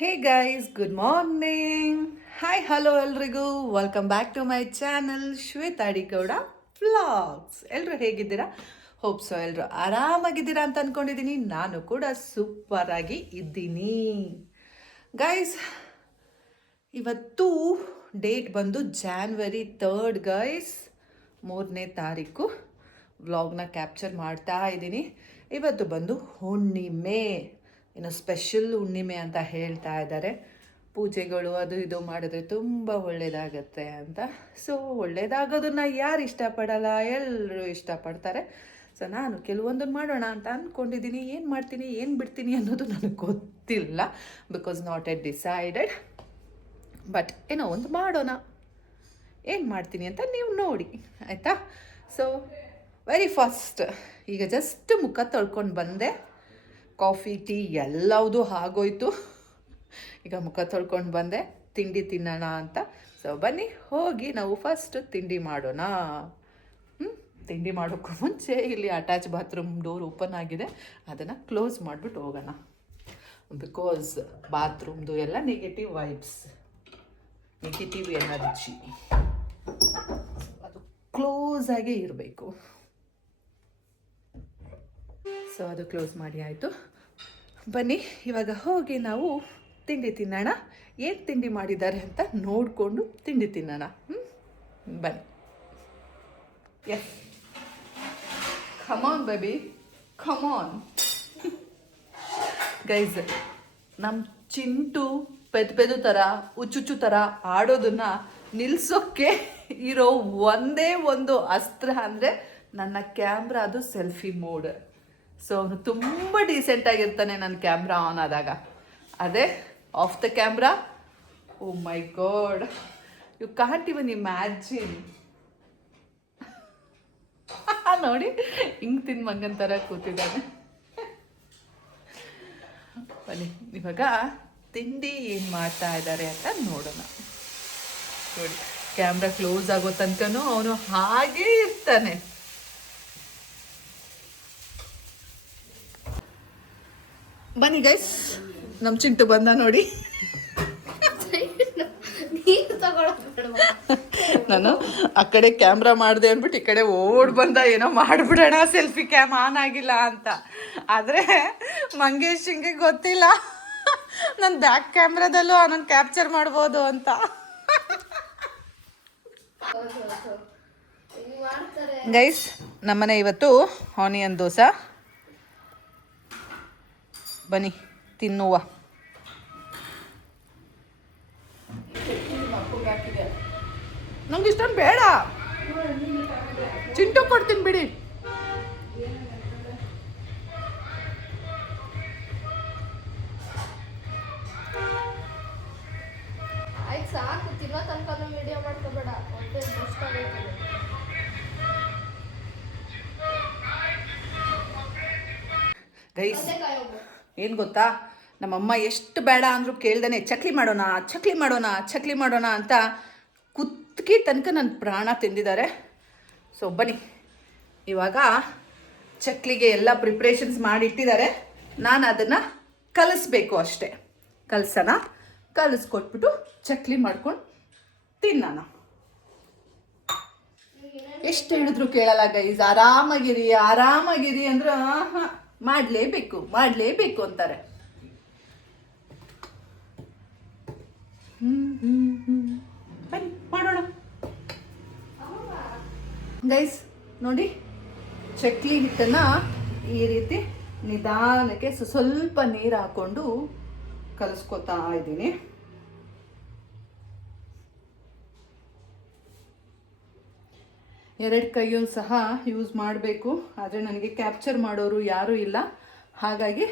ಹೇ guys, good morning. Hi, hello ಎಲ್ರಿಗೂ. Welcome back to my channel Shweta Adigowda vlogs. ಎಲ್ಲರೂ ಹೇಗಿದ್ದೀರಾ? Hope so ಎಲ್ಲರೂ ಆರಾಮಾಗಿದ್ದೀರಾ ಅಂತ ಅಂದ್ಕೊಂಡಿದ್ದೀನಿ. ನಾನು ಕೂಡ ಸೂಪರ್ ಆಗಿ ಇದ್ದೀನಿ ಗೈಸ್. ಇವತ್ತು ಡೇಟ್ ಬಂದು January 3 ಗೈಸ್, 3ನೇ ತಾರೀಕು. ವ್ಲಾಗ್ನ ಕ್ಯಾಪ್ಚರ್ ಮಾಡ್ತಾ ಇದ್ದೀನಿ. ಇವತ್ತು ಬಂದು ಹುಣ್ಣಿಮೆ, ಇನ್ನು ಸ್ಪೆಷಲ್ ಹುಣ್ಣಿಮೆ ಅಂತ ಹೇಳ್ತಾ ಇದ್ದಾರೆ. ಪೂಜೆಗಳು ಅದು ಇದು ಮಾಡಿದ್ರೆ ತುಂಬ ಒಳ್ಳೆಯದಾಗತ್ತೆ ಅಂತ. ಸೊ ಒಳ್ಳೆಯದಾಗೋದನ್ನ ಯಾರು ಇಷ್ಟಪಡಲ್ಲ? ಎಲ್ಲರೂ ಇಷ್ಟಪಡ್ತಾರೆ. ಸೊ ನಾನು ಕೆಲವೊಂದನ್ನು ಮಾಡೋಣ ಅಂತ ಅಂದ್ಕೊಂಡಿದ್ದೀನಿ. ಏನು ಮಾಡ್ತೀನಿ, ಏನು ಬಿಡ್ತೀನಿ ಅನ್ನೋದು ನನಗೆ ಗೊತ್ತಿಲ್ಲ, because not at decided. But ಏನೋ ಒಂದು ಮಾಡೋಣ. ಏನು ಮಾಡ್ತೀನಿ ಅಂತ ನೀವು ನೋಡಿ, ಆಯಿತಾ? ಸೊ ವೆರಿ ಫಸ್ಟ್ ಈಗ ಜಸ್ಟ್ ಮುಖ ತೊಳ್ಕೊಂಡು ಬಂದೆ. ಕಾಫಿ ಟೀ ಎಲ್ಲವುದು ಆಗೋಯ್ತು. ಈಗ ಮುಖ ತೊಳ್ಕೊಂಡು ಬಂದೆ, ತಿಂಡಿ ತಿನ್ನೋಣ ಅಂತ. ಸೊ ಬನ್ನಿ ಹೋಗಿ ನಾವು ಫಸ್ಟ್ ತಿಂಡಿ ಮಾಡೋಣ. ತಿಂಡಿ ಮಾಡೋಕ್ಕೂ ಮುಂಚೆ ಇಲ್ಲಿ ಅಟ್ಯಾಚ್ ಬಾತ್ರೂಮ್ ಡೋರ್ ಓಪನ್ ಆಗಿದೆ, ಅದನ್ನು ಕ್ಲೋಸ್ ಮಾಡಿಬಿಟ್ಟು ಹೋಗೋಣ. ಬಿಕಾಸ್ ಬಾತ್ರೂಮ್ದು ಎಲ್ಲ ನೆಗೆಟಿವ್ ವೈಬ್ಸ್, ನೆಗೆಟಿವ್ ಎನರ್ಜಿ, ಅದು ಕ್ಲೋಸ್ ಆಗೇ ಇರಬೇಕು. ಸೊ ಅದು ಕ್ಲೋಸ್ ಮಾಡಿ ಆಯಿತು. ಬನ್ನಿ ಇವಾಗ ಹೋಗಿ ನಾವು ತಿಂಡಿ ತಿನ್ನೋಣ. ಏನು ತಿಂಡಿ ಮಾಡಿದ್ದಾರೆ ಅಂತ ನೋಡಿಕೊಂಡು ತಿಂಡಿ ತಿನ್ನೋಣ. ಬನ್ನಿ. ಎಸ್, ಕಮಾನ್ ಬೇಬಿ, ಕಮಾನ್. ಗೈಸ್, ನಮ್ಮ ಚಿಂಟು ಪೆದ್ದು ಥರ ಹುಚ್ಚುಚ್ಚು ಥರ ಆಡೋದನ್ನು ನಿಲ್ಲಿಸೋಕ್ಕೆ ಇರೋ ಒಂದೇ ಒಂದು ಅಸ್ತ್ರ ಅಂದರೆ ನನ್ನ ಕ್ಯಾಮ್ರಾ, ಅದು ಸೆಲ್ಫಿ ಮೋಡ್. ಸೊ ಅವನು ತುಂಬ ಡೀಸೆಂಟಾಗಿರ್ತಾನೆ ನನ್ನ ಕ್ಯಾಮ್ರಾ ಆನ್ ಆದಾಗ. ಅದೇ off the camera, oh my god, you can't even imagine. ನೋಡಿ, ಹಿಂಗೆ ತಿಂದು ಮಂಗನ ಥರ ಕೂತಿದ್ದಾನೆ. ಬನ್ನಿ ಇವಾಗ ತಿಂಡಿ ಏನು ಮಾಡ್ತಾ ಇದ್ದಾರೆ ಅಂತ ನೋಡೋಣ. ನೋಡಿ, ಕ್ಯಾಮ್ರಾ ಕ್ಲೋಸ್ ಆಗೋ ತನಕನೂ ಅವನು ಹಾಗೇ ಇರ್ತಾನೆ. ಬನ್ನಿ ಗೈಸ್, ನಮ್ಮ ಚಿಂಟು ಬಂದ ನೋಡಿ. ನಾನು ಆ ಕಡೆ ಕ್ಯಾಮ್ರಾ ಮಾಡಿದೆ ಅಂದ್ಬಿಟ್ಟು ಈ ಕಡೆ ಓಡ್ ಬಂದ, ಏನೋ ಮಾಡಿಬಿಡೋಣ, ಸೆಲ್ಫಿ ಕ್ಯಾಮ್ ಆನ್ ಆಗಿಲ್ಲ ಅಂತ. ಆದರೆ ಮಂಗೇಶ್ ಹಿಂಗೆ ಗೊತ್ತಿಲ್ಲ ನನ್ನ ಬ್ಯಾಕ್ ಕ್ಯಾಮ್ರಾದಲ್ಲೂ ಅವನನ್ನು ಕ್ಯಾಪ್ಚರ್ ಮಾಡ್ಬೋದು ಅಂತ. ಗೈಸ್, ನಮ್ಮನೆ ಇವತ್ತು ಆನಿಯನ್ ದೋಸೆ. ಬನ್ನಿ ತಿನ್ನುವ. ನಂಗೆ ಇಷ್ಟೊಂದು ಬೇಡ, ಚಿಂಟು ಕೊಡ್ತೀನಿ ಬಿಡಿ. ಸಾಕು, ತಿನ್ನೋ ತನಕ ವಿಡಿಯೋ ಮಾಡ್ಕೋಬೇಡ. ಗೈಸ್, ಏನು ಗೊತ್ತಾ, ನಮ್ಮಮ್ಮ ಎಷ್ಟು ಬೇಡ ಅಂದರೂ ಕೇಳ್ದೇ ಚಕ್ಲಿ ಮಾಡೋಣ, ಚಕ್ಲಿ ಮಾಡೋಣ, ಚಕ್ಲಿ ಮಾಡೋಣ ಅಂತ ಕುತ್ಕಿ ತನಕ ನನ್ನ ಪ್ರಾಣ ತಿಂದಿದ್ದಾರೆ. ಸೊ ಬನ್ನಿ, ಇವಾಗ ಚಕ್ಲಿಗೆ ಎಲ್ಲ ಪ್ರಿಪ್ರೇಷನ್ಸ್ ಮಾಡಿಟ್ಟಿದ್ದಾರೆ. ನಾನು ಅದನ್ನು ಕಲಿಸ್ಬೇಕು ಅಷ್ಟೇ. ಕಲಸೋಣ, ಕಲಿಸ್ಕೊಟ್ಬಿಟ್ಟು ಚಕ್ಲಿ ಮಾಡ್ಕೊಂಡು ತಿನ್ನೋಣ. ಎಷ್ಟು ಹೇಳಿದ್ರು ಕೇಳಲ್ಲ ಗೈಸ್. ಆರಾಮಾಗಿರಿ ಆರಾಮಾಗಿರಿ ಅಂದ್ರೆ ಮಾಡಲೇಬೇಕು ಮಾಡಲೇಬೇಕು ಅಂತಾರೆ. ಬನ್ನಿ ಮಾಡೋಣ ಗೈಸ್. ನೋಡಿ, ಚಕ್ಲಿ ಹಿಟ್ಟನ್ನು ಈ ರೀತಿ ನಿಧಾನಕ್ಕೆ ಸ್ವಲ್ಪ ನೀರು ಹಾಕ್ಕೊಂಡು ಕಲಿಸ್ಕೊತಾ ಇದ್ದೀನಿ. ಎರಡು ಕೈಯಲ್ಲೂ ಸಹ ಯೂಸ್ ಮಾಡಬೇಕು. ಆದರೆ ನನಗೆ ಕ್ಯಾಪ್ಚರ್ ಮಾಡೋರು ಯಾರೂ ಇಲ್ಲ, ಹಾಗಾಗಿ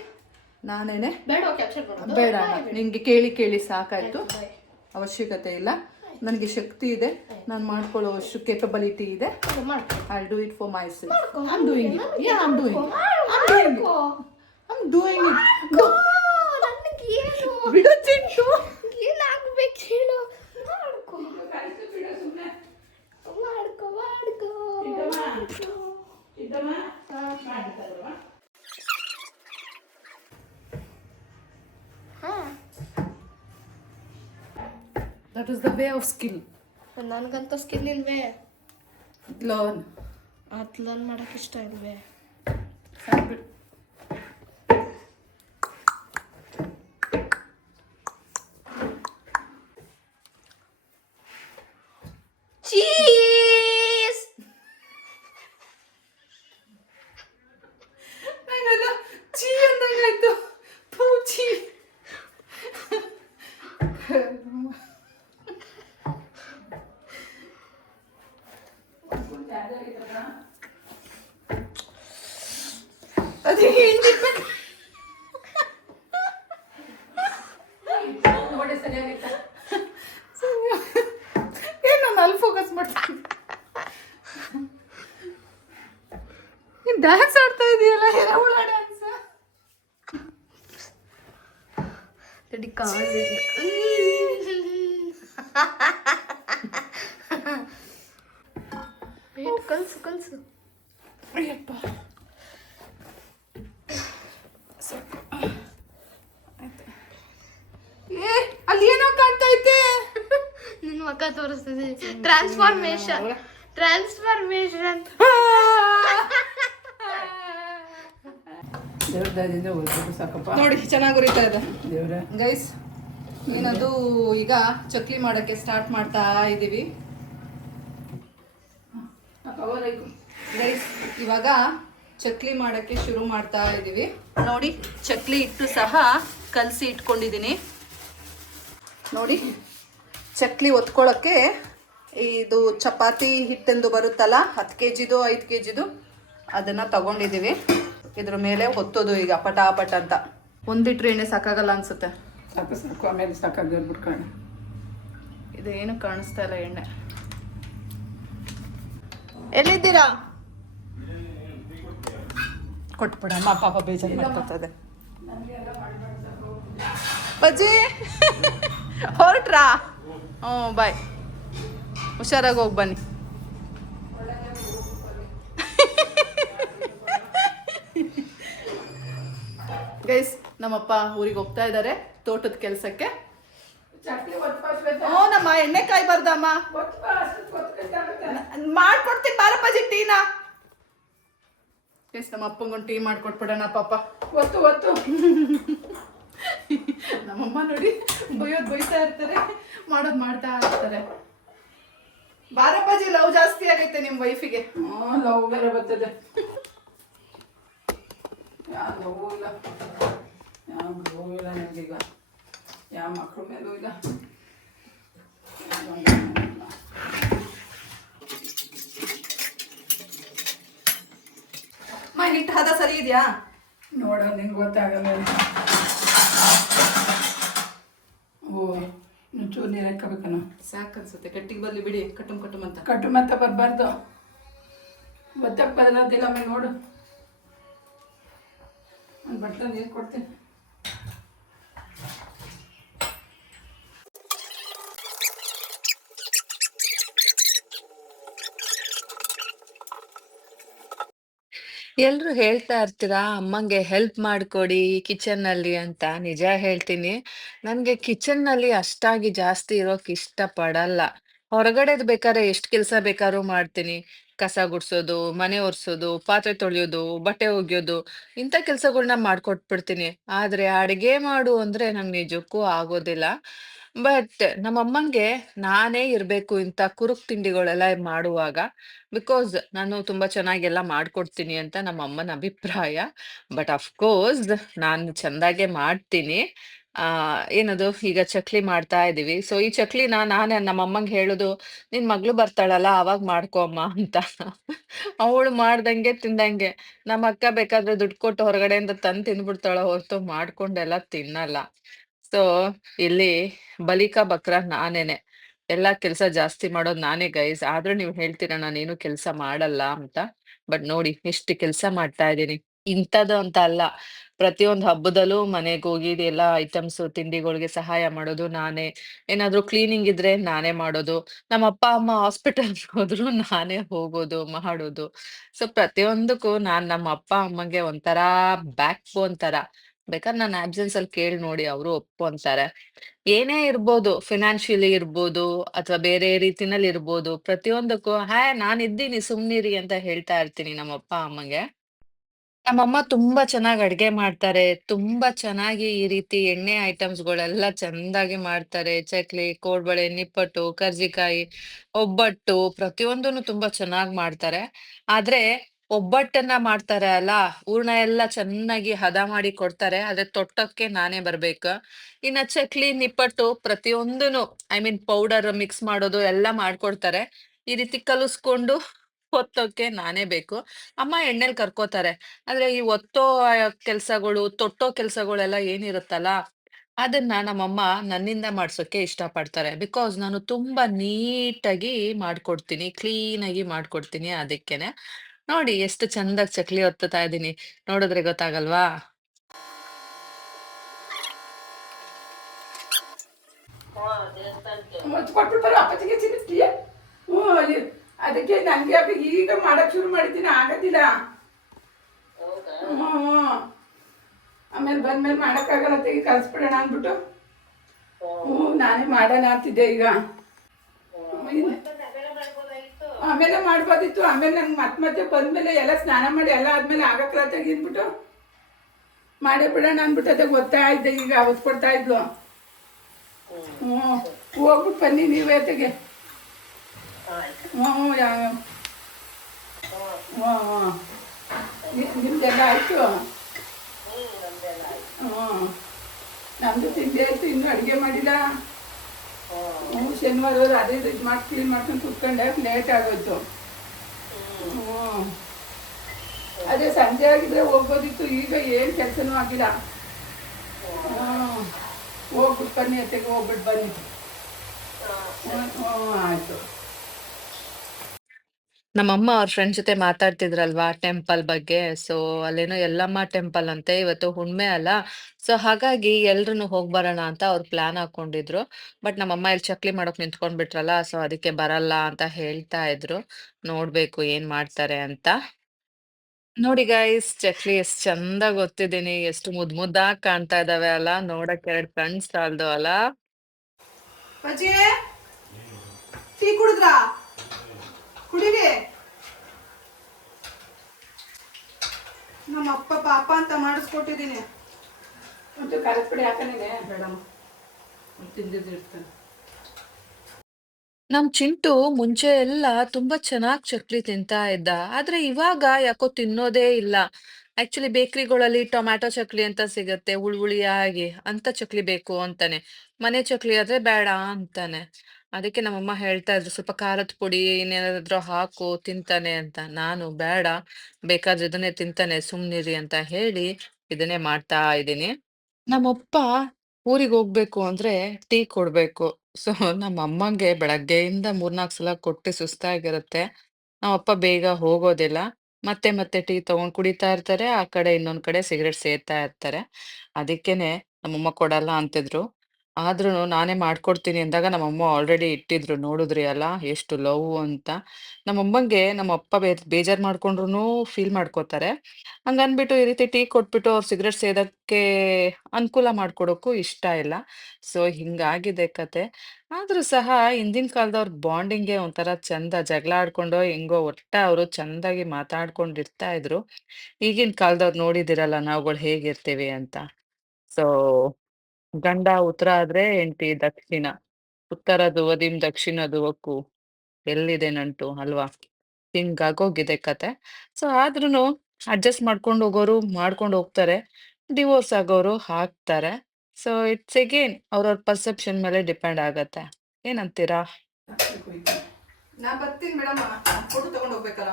ನಾನೇನೆ ಬೇಡ, ನಿನಗೆ ಕೇಳಿ ಕೇಳಿ ಸಾಕಾಯಿತು, ಅವಶ್ಯಕತೆ ಇಲ್ಲ. ನನಗೆ ಶಕ್ತಿ ಇದೆ, ನಾನು ಮಾಡ್ಕೊಳ್ಳೋ ಅಷ್ಟು ಕೇಪಬಿಲಿಟಿ ಇದೆ. I do it for myself. I am doing it. Yeah, I am doing it. ಬಿಡು ಚಿಂಟು, ಏನಾಗಬೇಕು ಹೇಳು. That is the way of skill. ನನ್ಗಂತ ಸ್ಕಿಲ್ ಇಲ್ವೇ. ಲರ್ನ್. ಅದ್ ಲರ್ನ್ ಮಾಡಕ್ ಇಷ್ಟ ಇಲ್ವೇ. ಚೀಸ್. ನಂಗೆಲ್ಲ ಚೀ ಅಂದಂಗಾಯ್ತು. ಪೂಚಿ. ಅದೇ ಹೇಳ್ತಿರ್ಬೇಕು. ನೋಡಿ ಸರಿಯಾಗಿತ್ತ. ಏನು ನಾನು ಅಲ್ಲಿ ಫೋಕಸ್ ಮಾಡ್ತೀನಿ. ನೀನು ಡ್ಯಾನ್ಸ್ ಆಡ್ತಾ ಇದೆಯಲ್ಲ, ಎರೆಹುಳ ಡ್ಯಾನ್ಸ್. ತಡಿ ಕಲ್ಸು ಕಲ್ಸು. ಅಯ್ಯಪ್ಪ. ಏ ಅಲ್ಲಿ ಏನೋ ಕಾಣ್ತಾ ಐತೆ. ನಿನ್ನ ಮಕ್ಕ ತೋರಿಸ್ತಿದೆ. ಟ್ರಾನ್ಸ್ಫಾರ್ಮೇಶನ್. ದೇವ್ರದಿಂದ ಓದ್ಬೇಕು ಸಾಕಪ್ಪ. ನೋಡಿ ಚೆನ್ನಾಗಿ ಉರಿತಾ ಇದೆ ದೇವ್ರ ಗೈಸ್. ಏನದು ಈಗ ಚಕ್ಲಿ ಮಾಡಕ್ಕೆ ಸ್ಟಾರ್ಟ್ ಮಾಡ್ತಾ ಇದ್ದೀವಿ ಗೈಸ್. ಇವಾಗ ಚಕ್ಲಿ ಮಾಡಕ್ಕೆ ಶುರು ಮಾಡ್ತಾ ಇದ್ದೀವಿ. ನೋಡಿ ಚಕ್ಲಿ ಹಿಟ್ಟು ಸಹ ಕಲಸಿ ಇಟ್ಕೊಂಡಿದ್ದೀನಿ. ನೋಡಿ ಚಕ್ಲಿ ಒತ್ಕೊಳ್ಳೋಕ್ಕೆ ಇದು ಚಪಾತಿ ಹಿಟ್ಟೆಂದು ಬರುತ್ತಲ್ಲ, 10 kgದು 5 kgದು ಅದನ್ನು ತಗೊಂಡಿದ್ದೀವಿ. ಇದ್ರ ಮೇಲೆ ಹೊತ್ತೋದು ಈಗ ಪಟಾಪಟ ಅಂತ. 1 ಲೀಟ್ರ್ ಎಣ್ಣೆ ಸಾಕಾಗಲ್ಲ ಅನ್ಸುತ್ತೆ. ಸಾಕು ಸಾಕು, ಆಮೇಲೆ ಸಾಕಾಗಿ ಬಿಟ್ಕೊಳ್ಳಿ. ಇದೇನು ಕಾಣಿಸ್ತಾ ಇಲ್ಲ ಎಣ್ಣೆ. ಎಲ್ಲಿದ್ದೀರಾ? ಕೊಟ್ಬಿಡಮ್ಮ, ಪಾಪ ಬೇಜಾರು ಮಾಡ್ಕೊತದೆ. ಅಜ್ಜಿ ಹೊರಟ್ರಾ? ಹ್ಞೂ ಬಾಯ್, ಹುಷಾರಾಗಿ ಹೋಗಿ ಬನ್ನಿ. ಗೈಸ್ ನಮ್ಮಪ್ಪ ಊರಿಗೆ ಹೋಗ್ತಾ ಇದ್ದಾರೆ ತೋಟದ ಕೆಲಸಕ್ಕೆ. ಹ್ಞೂ ನಮ್ಮ ಎಣ್ಣೆ ಕಾಯ್ಬಾರ್ದಮ್ಮ. ಮಾಡ್ಕೊಡ್ತೀನಿ ಬಾರಪ್ಪಾಜಿ ಟೀನಾ. ಗೈಸ್ ನಮ್ಮ ಅಪ್ಪಂಗೊಂದು ಟೀ ಮಾಡ್ಕೊಟ್ಬಿಡೋಣ ಪಾಪ. ಒತ್ತು ಒತ್ತು. ನಮ್ಮಮ್ಮ ನೋಡಿ ಬೈತಾ ಇರ್ತಾರೆ, ಮಾಡೋದು ಮಾಡ್ತಾ ಇರ್ತಾರೆ. ಬಾರಪ್ಪಾಜಿ ಲವ್ ಜಾಸ್ತಿ ಆಗೈತೆ ನಿಮ್ಮ ವೈಫಿಗೆ. ಲವ್ ಬೇರೆ ಬರ್ತದೆ. ಯಾವ ಲವ್ ಇಲ್ಲ, ಯಾವ ಲವ್ ಇಲ್ಲ ನನಗೀಗ. ಯಾವ ಮಕ್ಕಳ ಮೇಲೂ ಇಲ್ಲ. ಹಿಟ್ಟು ಹದ ಸರಿ ಇದೆಯಾ ನೋಡ, ನಿಂಗೆ ಗೊತ್ತಾಗಲ್ಲ. ಓ ಚೂರು ನೀರು ಹಾಕಬೇಕನ. ಸಾಕನ್ಸುತ್ತೆ. ಕಟ್ಟಿಗೆ ಬರ್ಲಿ ಬಿಡಿ, ಕಟ್ಟುಮ್ ಅಂತ. ಕಟ್ಟು ಮತ್ತೆ ಬರಬಾರ್ದು. ಒತ್ತಕ್ಕೆ ಬರದಿಲ್ಲ. ಆಮೇಲೆ ನೋಡು, ಒಂದು ಬಟ್ಲ ನೀರು ಕೊಡ್ತೀನಿ. ಎಲ್ರು ಹೇಳ್ತಾ ಇರ್ತೀರಾ ಅಮ್ಮಂಗೆ ಹೆಲ್ಪ್ ಮಾಡ್ಕೊಡಿ ಕಿಚನ್ ಅಲ್ಲಿ ಅಂತ. ನಿಜ ಹೇಳ್ತೀನಿ, ನನ್ಗೆ ಕಿಚನ್ ನಲ್ಲಿ ಅಷ್ಟಾಗಿ ಜಾಸ್ತಿ ಇರೋಕ್ ಇಷ್ಟ ಪಡಲ್ಲ. ಹೊರಗಡೆದ್ ಬೇಕಾದ್ರೆ ಎಷ್ಟ್ ಕೆಲ್ಸ ಬೇಕಾದ್ರೂ ಮಾಡ್ತೀನಿ. ಕಸ ಗುಡ್ಸೋದು, ಮನೆ ಒರ್ಸೋದು, ಪಾತ್ರೆ ತೊಳೆಯೋದು, ಬಟ್ಟೆ ಒಗ್ಯೋದು, ಇಂಥ ಕೆಲ್ಸಗಳ್ನ ಮಾಡ್ಕೊಟ್ಬಿಡ್ತೀನಿ. ಆದ್ರೆ ಅಡ್ಗೆ ಮಾಡು ಅಂದ್ರೆ ನಂಗೆ ನಿಜಕ್ಕೂ ಆಗೋದಿಲ್ಲ. ಬಟ್ ನಮ್ಮಮ್ಮಂಗೆ ನಾನೇ ಇರ್ಬೇಕು ಇಂಥ ಕುರುಕ್ ತಿಂಡಿಗಳೆಲ್ಲ ಮಾಡುವಾಗ. ಬಿಕಾಸ್ ನಾನು ತುಂಬಾ ಚೆನ್ನಾಗೆಲ್ಲ ಮಾಡ್ಕೊಡ್ತೀನಿ ಅಂತ ನಮ್ಮ ಅಮ್ಮನ ಅಭಿಪ್ರಾಯ. ಬಟ್ ಅಫ್ಕೋರ್ಸ್ ನಾನು ಚಂದಾಗೆ ಮಾಡ್ತೀನಿ. ಏನದು ಈಗ ಚಕ್ಲಿ ಮಾಡ್ತಾ ಇದೀವಿ. ಸೊ ಈ ಚಕ್ಲಿನ ನಾನೇ ನಮ್ಮ ಅಮ್ಮಂಗೆ ಹೇಳುದು, ನಿನ್ ಮಗ್ಳು ಬರ್ತಾಳಲ್ಲ ಅವಾಗ ಮಾಡ್ಕೊ ಅಮ್ಮ ಅಂತ. ಅವಳು ಮಾಡ್ದಂಗೆ ತಿಂದಂಗೆ. ನಮ್ಮ ಅಕ್ಕ ಬೇಕಾದ್ರೆ ದುಡ್ಡು ಕೊಟ್ಟು ಹೊರಗಡೆಯಿಂದ ತಂದು ತಿಂದ್ಬಿಡ್ತಾಳ ಹೊರತು ಮಾಡ್ಕೊಂಡೆಲ್ಲ ತಿನ್ನಲ್ಲ. ಸೊ ಇಲ್ಲಿ ಬಲಿಕ ಬಕ್ರ ನಾನೇನೆ. ಎಲ್ಲಾ ಕೆಲ್ಸ ಜಾಸ್ತಿ ಮಾಡೋದು ನಾನೇ ಗೈಸ್. ಆದ್ರೂ ನೀವ್ ಹೇಳ್ತೀರಾ ನಾನೇನು ಕೆಲ್ಸ ಮಾಡಲ್ಲ ಅಂತ. ಬಟ್ ನೋಡಿ ಎಷ್ಟು ಕೆಲ್ಸ ಮಾಡ್ತಾ ಇದ್ದೀನಿ. ಇಂಥದ್ದು ಅಂತ ಅಲ್ಲ, ಪ್ರತಿಯೊಂದು ಹಬ್ಬದಲ್ಲೂ ಮನೆಗ್ ಹೋಗಿ ಎಲ್ಲಾ ಐಟಮ್ಸ್ ತಿಂಡಿಗಳಿಗೆ ಸಹಾಯ ಮಾಡೋದು ನಾನೇ. ಏನಾದ್ರು ಕ್ಲೀನಿಂಗ್ ಇದ್ರೆ ನಾನೇ ಮಾಡೋದು. ನಮ್ಮ ಅಪ್ಪ ಅಮ್ಮ ಹಾಸ್ಪಿಟಲ್ ಹೋದ್ರು ನಾನೇ ಹೋಗೋದು ಮಾಡೋದು. ಸೊ ಪ್ರತಿಯೊಂದಕ್ಕೂ ನಾನ್ ನಮ್ಮ ಅಪ್ಪ ಅಮ್ಮಗೆ ಒಂಥರಾ ಬ್ಯಾಕ್ ಬೋನ್ ತರ. ಬೇಕಾದ್ರೆ ನನ್ನ ಆಬ್ಸೆನ್ಸಲ್ಲಿ ಕೇಳಿ ನೋಡಿ ಅವರು ಒಪ್ಕೊಂತಾರೆ. ಏನೇ ಇರ್ಬೋದು, ಫಿನಾನ್ಷಿಯಲಿ ಇರ್ಬೋದು ಅಥವಾ ಬೇರೆ ರೀತಿನಲ್ಲಿ ಇರ್ಬೋದು, ಪ್ರತಿಯೊಂದಕ್ಕೂ ನಾನಿದ್ದೀನಿ ಸುಮ್ನಿರಿ ಅಂತ ಹೇಳ್ತಾ ಇರ್ತೀನಿ ನಮ್ಮಪ್ಪ ಅಮ್ಮಗೆ. ನಮ್ಮಮ್ಮ ತುಂಬಾ ಚೆನ್ನಾಗಿ ಅಡ್ಗೆ ಮಾಡ್ತಾರೆ. ತುಂಬಾ ಚೆನ್ನಾಗಿ ಈ ರೀತಿ ಎಣ್ಣೆ ಐಟಮ್ಸ್‌ಗಳೆಲ್ಲ ಚೆಂದಾಗಿ ಮಾಡ್ತಾರೆ. ಚಕ್ಲಿ, ಕೋಡ್ಬಳೆ, ನಿಪ್ಪಟ್ಟು, ಕರ್ಜಿಕಾಯಿ, ಒಬ್ಬಟ್ಟು ಪ್ರತಿಯೊಂದನ್ನು ತುಂಬಾ ಚೆನ್ನಾಗ್ ಮಾಡ್ತಾರೆ. ಆದ್ರೆ ಒಬ್ಬಟ್ಟನ್ನ ಮಾಡ್ತಾರೆ ಅಲ್ಲ, ಹೂರ್ಣ ಎಲ್ಲ ಚೆನ್ನಾಗಿ ಹದ ಮಾಡಿ ಕೊಡ್ತಾರೆ. ಆದ್ರೆ ತೊಟ್ಟಕ್ಕೆ ನಾನೇ ಬರ್ಬೇಕು. ಇನ್ನ ಚಕ್ಲಿ, ನಿಪ್ಪಟ್ಟು ಪ್ರತಿಯೊಂದೂನು ಪೌಡರ್ ಮಿಕ್ಸ್ ಮಾಡೋದು ಎಲ್ಲ ಮಾಡ್ಕೊಡ್ತಾರೆ. ಈ ರೀತಿ ಕಲಸ್ಕೊಂಡು ಒತ್ತೋಕೆ ನಾನೇ ಬೇಕು. ಅಮ್ಮ ಎಣ್ಣೆಲ್ ಕರ್ಕೋತಾರೆ. ಆದ್ರೆ ಈ ಒತ್ತೋ ಕೆಲ್ಸಗಳು, ತೊಟ್ಟೋ ಕೆಲ್ಸಗಳೆಲ್ಲ ಏನಿರುತ್ತಲ್ಲ, ಅದನ್ನ ನಮ್ಮಮ್ಮ ನನ್ನಿಂದ ಮಾಡ್ಸೋಕೆ ಇಷ್ಟಪಡ್ತಾರೆ. ಬಿಕಾಸ್ ನಾನು ತುಂಬಾ ನೀಟಾಗಿ ಮಾಡ್ಕೊಡ್ತೀನಿ, ಕ್ಲೀನಾಗಿ ಮಾಡ್ಕೊಡ್ತೀನಿ ಅದಕ್ಕೇನೆ. ನೋಡಿ ಎಷ್ಟು ಚಂದಾಗಿ ಚಕ್ಲಿ ಒತ್ತುತ್ತಾ ಇದೀನಿ. ನೋಡಿದ್ರೆ ಗೊತ್ತಾಗಲ್ವಾ? ಮತ್ತು ಕೊಟ್ಬಿಟ್ಟು ಬರೋ ಅಪ್ಪತ್ತಿಗೆ ತಿನ್ನಿಸ್ತೀಯ. ಹ್ಞೂ ಅದಕ್ಕೆ ನನಗೆ ಅಪ್ಪ ಈಗ ಮಾಡಕ್ಕೆ ಶುರು ಮಾಡಿದ್ದೀನಿ, ಆಗೋದಿಲ್ಲ. ಹ್ಞೂ ಆಮೇಲೆ ಬಂದ್ಮೇಲೆ ಮಾಡೋಕ್ಕಾಗಲ್ಲ, ತೆಗಿ ಕಲಿಸ್ಬಿಡೋಣ ಅಂದ್ಬಿಟ್ಟು ನಾನೇ ಮಾಡೋಣ ಅಂತಿದ್ದೆ ಈಗ. ಆಮೇಲೆ ಮಾಡ್ಬೋದಿತ್ತು. ಆಮೇಲೆ ನಂಗೆ ಮತ್ತೆ ಬಂದ್ಮೇಲೆ ಎಲ್ಲ ಸ್ನಾನ ಮಾಡಿ ಎಲ್ಲ ಆದ್ಮೇಲೆ ಆಗಕ್ಕಲ್ಲ ತೆಗಿದ್ಬಿಟ್ಟು ಮಾಡೇ ಬಿಡೋಣ ಅಂದ್ಬಿಟ್ಟು ಅದಕ್ಕೆ ಓದ್ತಾ ಇದ್ದೆ. ಈಗ ಓದ್ಕೊಡ್ತಾ ಇದ್ಲು. ಹ್ಞೂ ಹೋಗ್ಬಿಟ್ಟು ಬನ್ನಿ ನೀವೇ ತೆಗೆ. ಹ್ಞೂ ಹ್ಞೂ ನಿಮ್ದೆಲ್ಲ ಆಯಿತು. ಹ್ಞೂ ನಮ್ಮದು ತಿಂಡಿ ಆಯಿತು, ಇನ್ನೂ ಅಡುಗೆ ಮಾಡಿಲ್ಲ. ಹ್ಞೂ ಶನಿವಾರ ಅದೇ ಇದು ಮಾಡಿ ಕ್ಲೀನ್ ಮಾಡ್ಕೊಂಡು ಕುತ್ಕೊಂಡೆ, ಲೇಟ್ ಆಗೋಯ್ತು. ಹ್ಞೂ ಅದೇ ಸಂಜೆ ಆಗಿದ್ರೆ ಹೋಗ್ಬೋದಿತ್ತು, ಈಗ ಏನು ಕೆಲಸನೂ ಆಗಿಲ್ಲ. ಹ್ಞೂ ಹೋಗ್ಬಿಟ್ಟು ಬನ್ನಿ, ಅತ್ತೆಗೆ ಹೋಗ್ಬಿಟ್ಟು ಬನ್ನಿ. ಹ್ಞೂ ಆಯಿತು. ನಮ್ಮಮ್ಮ ಅವ್ರ ಫ್ರೆಂಡ್ ಜೊತೆ ಮಾತಾಡ್ತಿದ್ರಲ್ವಾ ಟೆಂಪಲ್ ಬಗ್ಗೆ. ಸೊ ಅಲ್ಲೇನೋ ಯಲ್ಲಮ್ಮ ಟೆಂಪಲ್ ಅಂತೆ, ಇವತ್ತು ಹುಣ್ಮೆ ಅಲ್ಲ. ಸೊ ಹಾಗಾಗಿ ಎಲ್ರೂನು ಹೋಗ್ ಬರೋಣ ಅಂತ ಅವ್ರು ಪ್ಲಾನ್ ಹಾಕೊಂಡಿದ್ರು. ಬಟ್ ನಮ್ಮಮ್ಮ ಇಲ್ಲಿ ಚಕ್ಲಿ ಮಾಡೋಕ್ ನಿಂತ್ಕೊಂಡ್ಬಿಟ್ರಲ್ಲ, ಸೊ ಅದಕ್ಕೆ ಬರಲ್ಲ ಅಂತ ಹೇಳ್ತಾ ಇದ್ರು. ನೋಡ್ಬೇಕು ಏನ್ ಮಾಡ್ತಾರೆ ಅಂತ. ನೋಡಿ ಗೈಸ್, ಚಕ್ಲಿ ಎಷ್ಟ್ ಚಂದಾಗ್ ಒತ್ತಿದೀನಿ, ಎಷ್ಟು ಮುದ್ದಾಗ್ ಕಾಣ್ತಾ ಇದಾವೆ ಅಲ್ಲ, ನೋಡಕ್ ಎರಡ್ ಕಣ್ ಸಾಲ್ದು ಅಲ್ಲ. ಅಜ್ಜಿ ಟೀ ಕುಡಿದ್ರಾ? ಕುಡೀರಿ. ನಮ್ಮ ಅಪ್ಪ ಪಾಪ ಅಂತ ಮಾಡಿಸ್ಕೊಟ್ಟಿದ್ದೀನಿ. ಮತ್ತು ಕರೆಸ್ಬಿಡಿ ಯಾಕನೇ ಮೇಡಮ್ ತಿಂದಿದ್ದು ಇರ್ತಾನೆ. ನಮ್ ಚಿಂಟು ಮುಂಚೆ ಎಲ್ಲ ತುಂಬಾ ಚೆನ್ನಾಗ್ ಚಕ್ಲಿ ತಿಂತಾ ಇದ್ದ. ಆದ್ರೆ ಇವಾಗ ಯಾಕೋ ತಿನ್ನೋದೇ ಇಲ್ಲ. ಆಕ್ಚುಲಿ ಬೇಕರಿಗಳಲ್ಲಿ ಟೊಮ್ಯಾಟೊ ಚಕ್ಲಿ ಅಂತ ಸಿಗತ್ತೆ, ಹುಳಿಯಾಗಿ ಅಂತ ಚಕ್ಲಿ ಬೇಕು ಅಂತಾನೆ. ಮನೆ ಚಕ್ಲಿ ಆದ್ರೆ ಬೇಡ ಅಂತಾನೆ. ಅದಕ್ಕೆ ನಮ್ಮಮ್ಮ ಹೇಳ್ತಾ ಇದ್ರು, ಸ್ವಲ್ಪ ಖಾರದ ಪುಡಿ ಇನ್ನೇನಾದ್ರೂ ಹಾಕು ತಿಂತಾನೆ ಅಂತ. ನಾನು ಬೇಡ, ಬೇಕಾದ್ರೆ ಇದನ್ನೇ ತಿಂತಾನೆ ಸುಮ್ನಿರಿ ಅಂತ ಹೇಳಿ ಇದನ್ನೇ ಮಾಡ್ತಾ ಇದ್ದೀನಿ. ನಮ್ಮಪ್ಪ ಊರಿಗೆ ಹೋಗ್ಬೇಕು ಅಂದ್ರೆ ಟೀ ಕೊಡ್ಬೇಕು. ಸೊ ನಮ್ಮ ಅಮ್ಮಂಗೆ ಬೆಳಗ್ಗೆಯಿಂದ 3-4 ಸಲ ಕೊಟ್ಟು ಸುಸ್ತಾಗಿರುತ್ತೆ. ನಮ್ಮಪ್ಪ ಬೇಗ ಹೋಗೋದಿಲ್ಲ. ಮತ್ತೆ ಮತ್ತೆ ಟೀ ತಗೊಂಡ್ ಕುಡಿತಾ ಇರ್ತಾರೆ. ಆ ಕಡೆ ಇನ್ನೊಂದ್ ಕಡೆ ಸಿಗರೇಟ್ ಸೇದ್ತಾ ಇರ್ತಾರೆ. ಅದಕ್ಕೇನೆ ನಮ್ಮಮ್ಮ ಕೊಡಲ್ಲ ಅಂತಿದ್ರು. ಆದ್ರೂನು ನಾನೇ ಮಾಡ್ಕೊಡ್ತೀನಿ ಅಂದಾಗ ನಮ್ಮಮ್ಮ ಆಲ್ರೆಡಿ ಇಟ್ಟಿದ್ರು. ನೋಡಿದ್ರಿ ಅಲ್ಲ ಎಷ್ಟು ಲವ್ ಅಂತ. ನಮ್ಮಮ್ಮಂಗೆ ನಮ್ಮಪ್ಪ ಬೇಜಾರ್ ಮಾಡ್ಕೊಂಡ್ರುನು ಫೀಲ್ ಮಾಡ್ಕೋತಾರೆ. ಹಂಗನ್ಬಿಟ್ಟು ಈ ರೀತಿ ಟೀ ಕೊಟ್ಬಿಟ್ಟು ಅವ್ರು ಸಿಗರೇಟ್ ಸೇದಕ್ಕೆ ಅನುಕೂಲ ಮಾಡ್ಕೊಡೋಕ್ಕೂ ಇಷ್ಟ ಇಲ್ಲ. ಸೊ ಹಿಂಗಾಗಿದೆ ಕತೆ. ಆದ್ರೂ ಸಹ ಹಿಂದಿನ ಕಾಲದವ್ರ ಬಾಂಡಿಂಗೇ ಒಂಥರ ಚಂದ. ಜಗಳ ಆಡ್ಕೊಂಡೋ ಹೆಂಗೋ ಅವರು ಚಂದಾಗಿ ಮಾತಾಡ್ಕೊಂಡಿರ್ತಾ ಇದ್ರು. ಈಗಿನ ಕಾಲದವ್ರು ನೋಡಿದಿರಲ್ಲ ನಾವುಗಳು ಹೇಗಿರ್ತೀವಿ ಅಂತ. ಸೊ ಗಂಡ ಉತ್ತರ ಆದ್ರೆ ಹೆಂಡ್ತಿ ದಕ್ಷಿಣ. ಉತ್ತರ ಧ್ರುವದಿಂ ದಕ್ಷಿಣ ಧ್ರುವಕ್ಕೂ ಎಲ್ಲಿದೆ ನಂಟು ಅಲ್ವಾ? ಹಿಂಗಾಗೋಗಿದೆ ಕತೆ. ಸೊ ಆದ್ರೂನು ಅಡ್ಜಸ್ಟ್ ಮಾಡ್ಕೊಂಡು ಹೋಗೋರು ಮಾಡ್ಕೊಂಡು ಹೋಗ್ತಾರೆ. ಡಿವೋರ್ಸ್ ಆಗೋರು ಆಗ್ತಾರೆ. ಸೊ ಇಟ್ಸ್ ಅಗೇನ್ ಅವ್ರವ್ರ ಪರ್ಸೆಪ್ಷನ್ ಮೇಲೆ ಡಿಪೆಂಡ್ ಆಗತ್ತೆ. ಏನಂತೀರಾ? ನಾ ಬರ್ತೀನಿ ಮೇಡಮ್, ಫೋಟೋ ತಗೊಂಡು ಹೋಗ್ಬೇಕಲ್ಲ.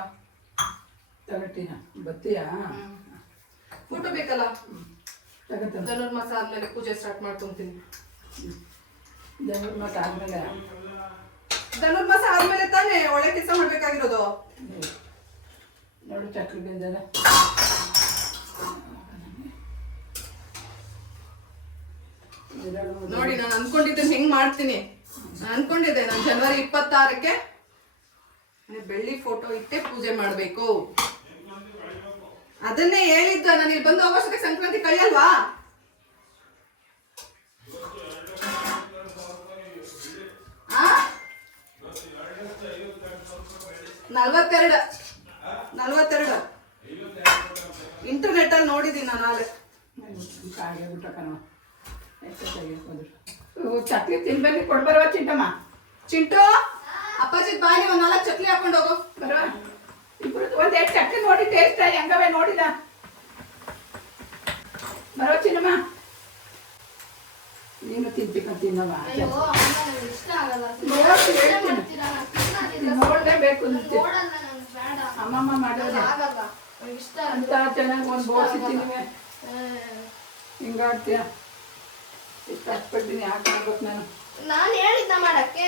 ತಗಟ್ಟಿನ ಬತ್ತೀಯಾ? ಫೋಟೋ ಬೇಕಲ್ಲ. ತಗತ್ತ ಧನುರ್ಮಾಸ ಆದ್ಮೇಲೆ ಪೂಜೆ ಸ್ಟಾರ್ಟ್ ಮಾಡ್ಕೊಂತೀನಿ. ಧನುರ್ಮಾಸ ಆದ್ಮೇಲೆ? ಧನುರ್ಮಾಸ ಆದ್ಮೇಲೆ ತಾನೇ ಒಳ್ಳೆ ಕೆಲಸ ಮಾಡ್ಬೇಕಾಗಿರೋದು. ನೋಡು ಚಕ್ಲಿ ಬೆಂದದ. ನೋಡಿ ನಾನು ಅನ್ಕೊಂಡಿದ್ದನ್ನ ಹೆಂಗ್ ಮಾಡ್ತೀನಿ. ನಾನು ಅನ್ಕೊಂಡಿದ್ದೆ ನಾನು ಜನವರಿ 26ಕ್ಕೆ ಬೆಳ್ಳಿ ಫೋಟೋ ಇಟ್ಟೆ ಪೂಜೆ ಮಾಡ್ಬೇಕು. ಅದನ್ನೇ ಹೇಳಿದ್ದ. ನಾನು ಇಲ್ಲಿ ಬಂದು ಹೋಗೋಷ್ಟಕ್ಕೆ ಸಂಕ್ರಾಂತಿ ಕಳಿಯಲ್ವಾ? 42 ಇಂಟರ್ನೆಟ್ಟಲ್ಲಿ ನೋಡಿದ್ದೀನಿ ನಾನು ಆಗಲೇ. ಕಾಗೆ ಊಟ ಕಣವ ಚಕ್ಲಿ ತಿನ್ಬೇಕು ಕೊಡ್ಬರುವ ಚಿಂಟಮ್ಮ. ಚಿಂಟು ಅಪ್ಪಾಜಿ ಬಾಯಿ ಒಂದು 4 ಚಕ್ಲಿ ಹಾಕೊಂಡು ಹೋಗು. ಬರುವ ಇಬ್ರು ಒಂದೆರಡು ಚಕ್ಲಿ ನೋಡಿ ಟೇಸ್ಟ್ ಹೆಂಗವೆ ನೋಡಿದ. ಬರೋ ಚಿನ್ನಮ್ಮ ನೀನು ತಿಂತೀಕ ತಿನ್ನವ. ಅಯ್ಯೋ ಅಮ್ಮ ನಂಗೆ ಇಷ್ಟ ಆಗಲ್ಲ. ನೋಡಿ ಹೇಳ್ತೀನಿ. ಮಾಡ್ತೀರಾ? ನಾನ್ ತಿನ್ನೋದಿಲ್ಲ. ನೋಡ್ಲೇಬೇಕು ಅಂತೆ. ನೋಡಲ್ಲ ನಂಗೆ ಬೇಡ. ಅಮ್ಮಮ್ಮ ಮಾಡೋದು ಆಗಲ್ಲ. ನಂಗೆ ಇಷ್ಟ ಅಂತ ಚೆನ್ನಾಗಿ ಒಂದು ಬೋಸಿ ತಿನ್ನುವೆ. ಹಿಂಗಾಡ್ತೀಯ ಇಷ್ಟು ಕಷ್ಟಪಡ್ತೀನಿ ಯಾಕೆ ಮಾಡ್ಬೇಕು ನಾನು. ನಾನು ಹೇಳಿದ್ನ ಮಾಡಕ್ಕೆ.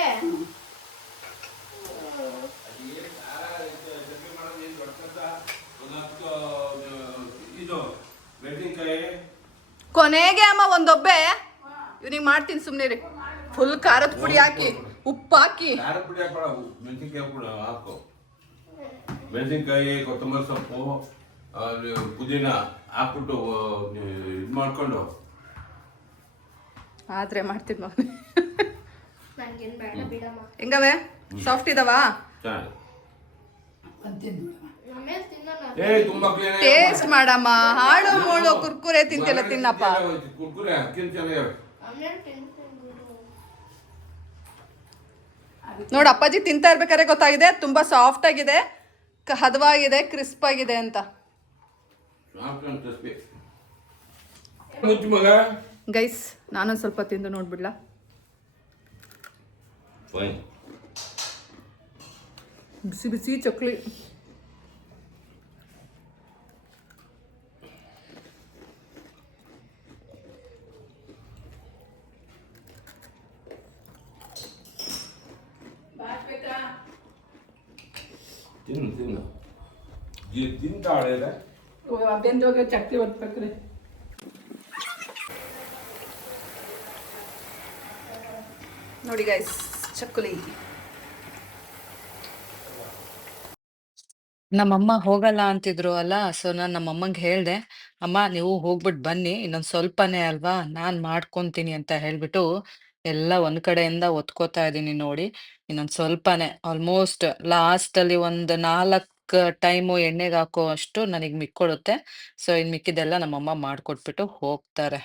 ಕೊನೆಗೆ ಅಮ್ಮ ಒಂದೊಬ್ಬೆ ಇವ್ನಿಗೆ ಮಾಡ್ತೀನಿ ಸುಮ್ಮನೆ ರೀ. ಫುಲ್ ಖಾರದ ಪುಡಿ ಹಾಕಿ ಉಪ್ಪು ಹಾಕಿ ಖಾರದ ಪುಡಿ ಹಾಕೋಣ, ಮೆಣಸಿನ್ಕಾಯಿ ಕೂಡ ಹಾಕು. ಮೆಣಸಿನ್ಕಾಯಿ, ಕೊತ್ತಂಬರಿ ಸೊಪ್ಪು, ಪುದೀನ ಹಾಕ್ಬಿಟ್ಟು ಇದು ಮಾಡ್ಕೊಂಡು ಆದ್ರೆ ಮಾಡ್ತೀನಿ ಮಗ. ನಂಗೇನು ಬೇಡ ಬಿಡಮ್ಮ. ಹೆಂಗವೆ ಸಾಫ್ಟ್ ಇದಾವ? ಚೆನ್ನಾಗಿ ಅಂತೀನಿ ಆಮೇಲೆ ತಿನ್ನೋಣ. ತುಂಬಾ ಕ್ಲೀನ್ ಟೇಸ್ಟ್ ಮಾಡಮ್ಮ. ಹಾಳು ಮೂಳು ಕುರ್ಕುರೆ ತಿಂತಿಲ್ಲ ತಿನ್ನಪ್ಪ. ಕುರ್ಕುರೆ ಅಕ್ಕಿನ ಚೆನ್ನಾಗಿ. ಆಮೇಲೆ ತಿಂತೀನಿ ಬಿಡು. ನೋಡು ಅಪ್ಪಾಜಿ ತಿಂತಾ ಇರ್ಬೇಕಾದ್ರೆ ಗೊತ್ತಾಗಿದೆ ತುಂಬಾ ಸಾಫ್ಟ್ ಆಗಿದೆ, ಹದವಾಗಿದೆ, ಕ್ರಿಸ್ಪ್ ಆಗಿದೆ ಅಂತ. ಮುಚ್ಚು ಮಗ. ಗೈಸ್ ನಾನೊಂದು ಸ್ವಲ್ಪ ತಿಂದು ನೋಡ್ಬಿಡ್ಲಾ? ಫೈನ್. ಬಿಸಿ ಬಿಸಿ ಚಕ್ಲಿ. ತಿನ್ನು ತಿನ್ನು ತಿಂತಾಳೆ. ಬೆಂದೋಗ ಚಕ್ಲಿ ಒತ್ಬೇಕ್ರಿ. ನೋಡಿ ಗೈಸ್ ಚಕ್ಕುಲಿ. ನಮ್ಮಮ್ಮ ಹೋಗಲ್ಲ ಅಂತಿದ್ರು ಅಲ್ಲ, ಸೊ ನಾನು ನಮ್ಮಮ್ಮಂಗೆ ಹೇಳ್ದೆ, ಅಮ್ಮ ನೀವು ಹೋಗ್ಬಿಟ್ಟು ಬನ್ನಿ, ಇನ್ನೊಂದು ಸ್ವಲ್ಪನೇ ಅಲ್ವಾ, ನಾನು ಮಾಡ್ಕೊಂತೀನಿ ಅಂತ ಹೇಳ್ಬಿಟ್ಟು ಎಲ್ಲ ಒಂದ್ ಕಡೆಯಿಂದ ಒತ್ಕೋತಾ ಇದ್ದೀನಿ ನೋಡಿ. ಇನ್ನೊಂದು ಸ್ವಲ್ಪನೇ, ಆಲ್ಮೋಸ್ಟ್ ಲಾಸ್ಟಲ್ಲಿ ಒಂದು 4 ಟೈಮು ಎಣ್ಣೆಗೆ ಹಾಕೋ ಅಷ್ಟು ನನಗೆ ಮಿಕ್ಕೊಡುತ್ತೆ. ಸೊ ಇನ್ನು ಮಿಕ್ಕಿದೆಲ್ಲ ನಮ್ಮಮ್ಮ ಮಾಡ್ಕೊಟ್ಬಿಟ್ಟು ಹೋಗ್ತಾರೆ.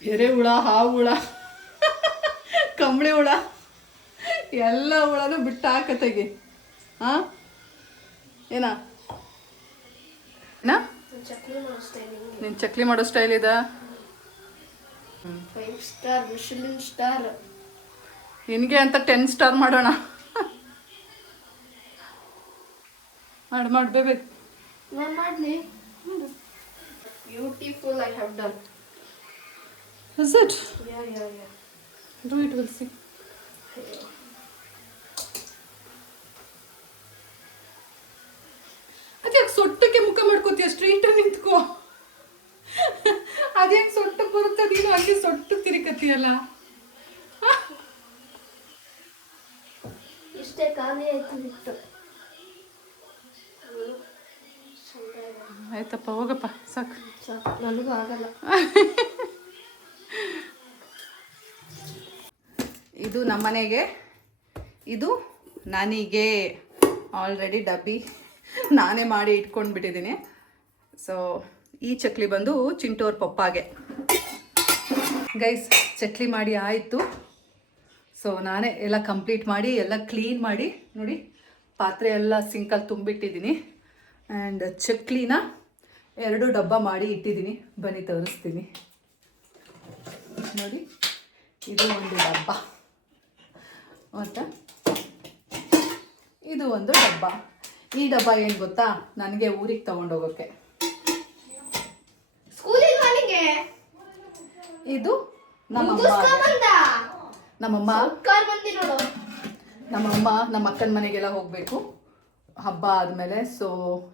ಎರೆಹುಳ, ಹಾವು ಹುಳ, ಕಂಬಳಿ ಹುಳ ಎಲ್ಲ ಹುಳನೂ ಬಿಟ್ಟು ಹಾಕತೆಗೆ. ಹಾಂ ಏನಾ ಏನಾ ಚಕ್ಲಿ ಮಾಡೋ ಸ್ಟೈಲ್ ಹಿಂಗೆ. ನಿನ್ನ ಚಕ್ಲಿ ಮಾಡೋ ಸ್ಟೈಲ್ ಇದೆ. 5 ಸ್ಟಾರ್, ಮಿಶಲಿನ್ ಸ್ಟಾರ್. ನಿನಗೆ ಅಂತ 10 ಸ್ಟಾರ್ ಮಾಡೋಣ. ಮಾಡಬೇಕು. ನಾನು ಮಾಡಲಿ. Beautiful I have done. Is it? Yeah. Do it, we'll see. ಅದ್ಯಾಕೆ ಸೊಟ್ಟಕ್ಕೆ ಮುಖ ಮಾಡ್ಕೋತೀಯ? ಸ್ಟ್ರೈಟ್ ನಿಂತ್ಕೋ. ಅದ್ಯಾಕೆ ಸೊಟ್ಟಕ್ಕೆ ಬರುತ್ತೆ? ನೀನು ಹಂಗೆ ಸೊಟ್ಟು ತಿರುಗತ್ತೀಯಲ್ಲ. ಇಷ್ಟೇ ಖಾಲಿ ಆಯ್ತು ಬಿಟ್ಟು. ಆಯ್ತಪ್ಪ ಹೋಗಪ್ಪ ಸಾಕು. ನನಗೂ ಆಗಲ್ಲ. ಇದು ನಮ್ಮನೆಗೆ, ಇದು ನನಗೆ ಆಲ್ರೆಡಿ ಡಬ್ಬಿ ನಾನೇ ಮಾಡಿ ಇಟ್ಕೊಂಡ್ಬಿಟ್ಟಿದ್ದೀನಿ. ಸೊ ಈ ಚಕ್ಲಿ ಬಂದು ಚಿಂಟೋರ್ ಪಪ್ಪಾಗೆ. ಗೈಸ್ ಚಕ್ಲಿ ಮಾಡಿ ಆಯಿತು. ಸೊ ನಾನೇ ಎಲ್ಲ ಕಂಪ್ಲೀಟ್ ಮಾಡಿ ಎಲ್ಲ ಕ್ಲೀನ್ ಮಾಡಿ ನೋಡಿ, ಪಾತ್ರೆ ಎಲ್ಲ ಸಿಂಕಲ್ಲಿ ತುಂಬಿಟ್ಟಿದ್ದೀನಿ. ಆ್ಯಂಡ್ ಚಕ್ಲಿನ 2 ಡಬ್ಬ ಮಾಡಿ ಇಟ್ಟಿದ್ದೀನಿ. ಬನ್ನಿ ತೋರಿಸ್ತೀನಿ ನೋಡಿ. ಇದು ಒಂದು ಡಬ್ಬ ಮತ್ತು ಇದು ಒಂದು ಡಬ್ಬ. ಈ ಡಬ್ಬ ಏನು ಗೊತ್ತಾ, ನನಗೆ ಊರಿಗೆ ತೊಗೊಂಡೋಗೋಕ್ಕೆ. ಸ್ಕೂಲಿಗೆ ನನಗೆ ಇದು ನಮ್ಮಮ್ಮ ನಮ್ಮ ಅಕ್ಕನ ಮನೆಗೆಲ್ಲ ಹೋಗಬೇಕು ಹಬ್ಬ ಆದಮೇಲೆ. ಸೊ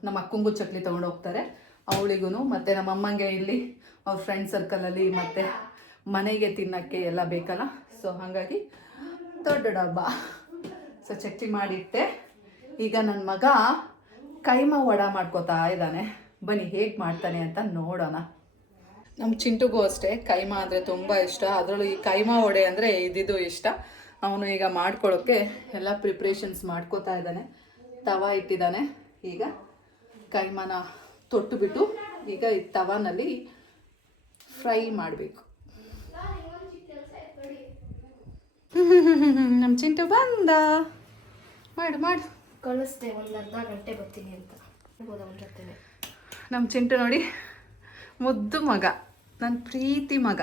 ನಮ್ಮ ಅಕ್ಕಂಗೂ ಚಕ್ಲಿ ತೊಗೊಂಡು ಹೋಗ್ತಾರೆ, ಅವಳಿಗೂ ಮತ್ತು ನಮ್ಮ ಅಮ್ಮಂಗೆ ಇಲ್ಲಿ ಅವ್ರ ಫ್ರೆಂಡ್ ಸರ್ಕಲಲ್ಲಿ ಮತ್ತು ಮನೆಗೆ ತಿನ್ನೋಕ್ಕೆ ಎಲ್ಲ ಬೇಕಲ್ಲ. ಸೊ ಹಾಗಾಗಿ ದೊಡ್ಡ ಡಬ್ಬ. ಸೊ ಚಕ್ಲಿ ಮಾಡಿಟ್ಟೆ. ಈಗ ನನ್ನ ಮಗ ಕೈಮಾ ವಡ ಮಾಡ್ಕೋತಾ ಇದ್ದಾನೆ. ಬನ್ನಿ ಹೇಗೆ ಮಾಡ್ತಾನೆ ಅಂತ ನೋಡೋಣ. ನಮ್ಮ ಚಿಂಟುಗೂ ಅಷ್ಟೇ ಕೈಮಾ ಅಂದರೆ ತುಂಬ ಇಷ್ಟ. ಅದರಲ್ಲೂ ಈ ಕೈಮಾ ವಡೆ ಅಂದರೆ ಇದ್ದಿದ್ದು ಇಷ್ಟ. ಅವನು ಈಗ ಮಾಡ್ಕೊಳ್ಳೋಕ್ಕೆ ಎಲ್ಲ ಪ್ರಿಪ್ರೇಷನ್ಸ್ ಮಾಡ್ಕೋತಾ ಇದ್ದಾನೆ. ತವ ಇಟ್ಟಿದ್ದಾನೆ. ಈಗ ಕೈಮಾನ ತೊಟ್ಟುಬಿಟ್ಟು ಈಗ ಈ ತವಾನಲ್ಲಿ ಫ್ರೈ ಮಾಡಬೇಕು. ನಮ್ಮ ಚಿಂಟು ಬಂದ. ಮಾಡು ಮಾಡು. ಕಳಿಸ್ದೆ ಒಂದು ಅರ್ಧ ಗಂಟೆ ಬರ್ತೀನಿ ಅಂತ ಅವನ ಜೊತೆನೆ. ನಮ್ಮ ಚಿಂಟು ನೋಡಿ, ಮುದ್ದು ಮಗ, ನನ್ನ ಪ್ರೀತಿ ಮಗ.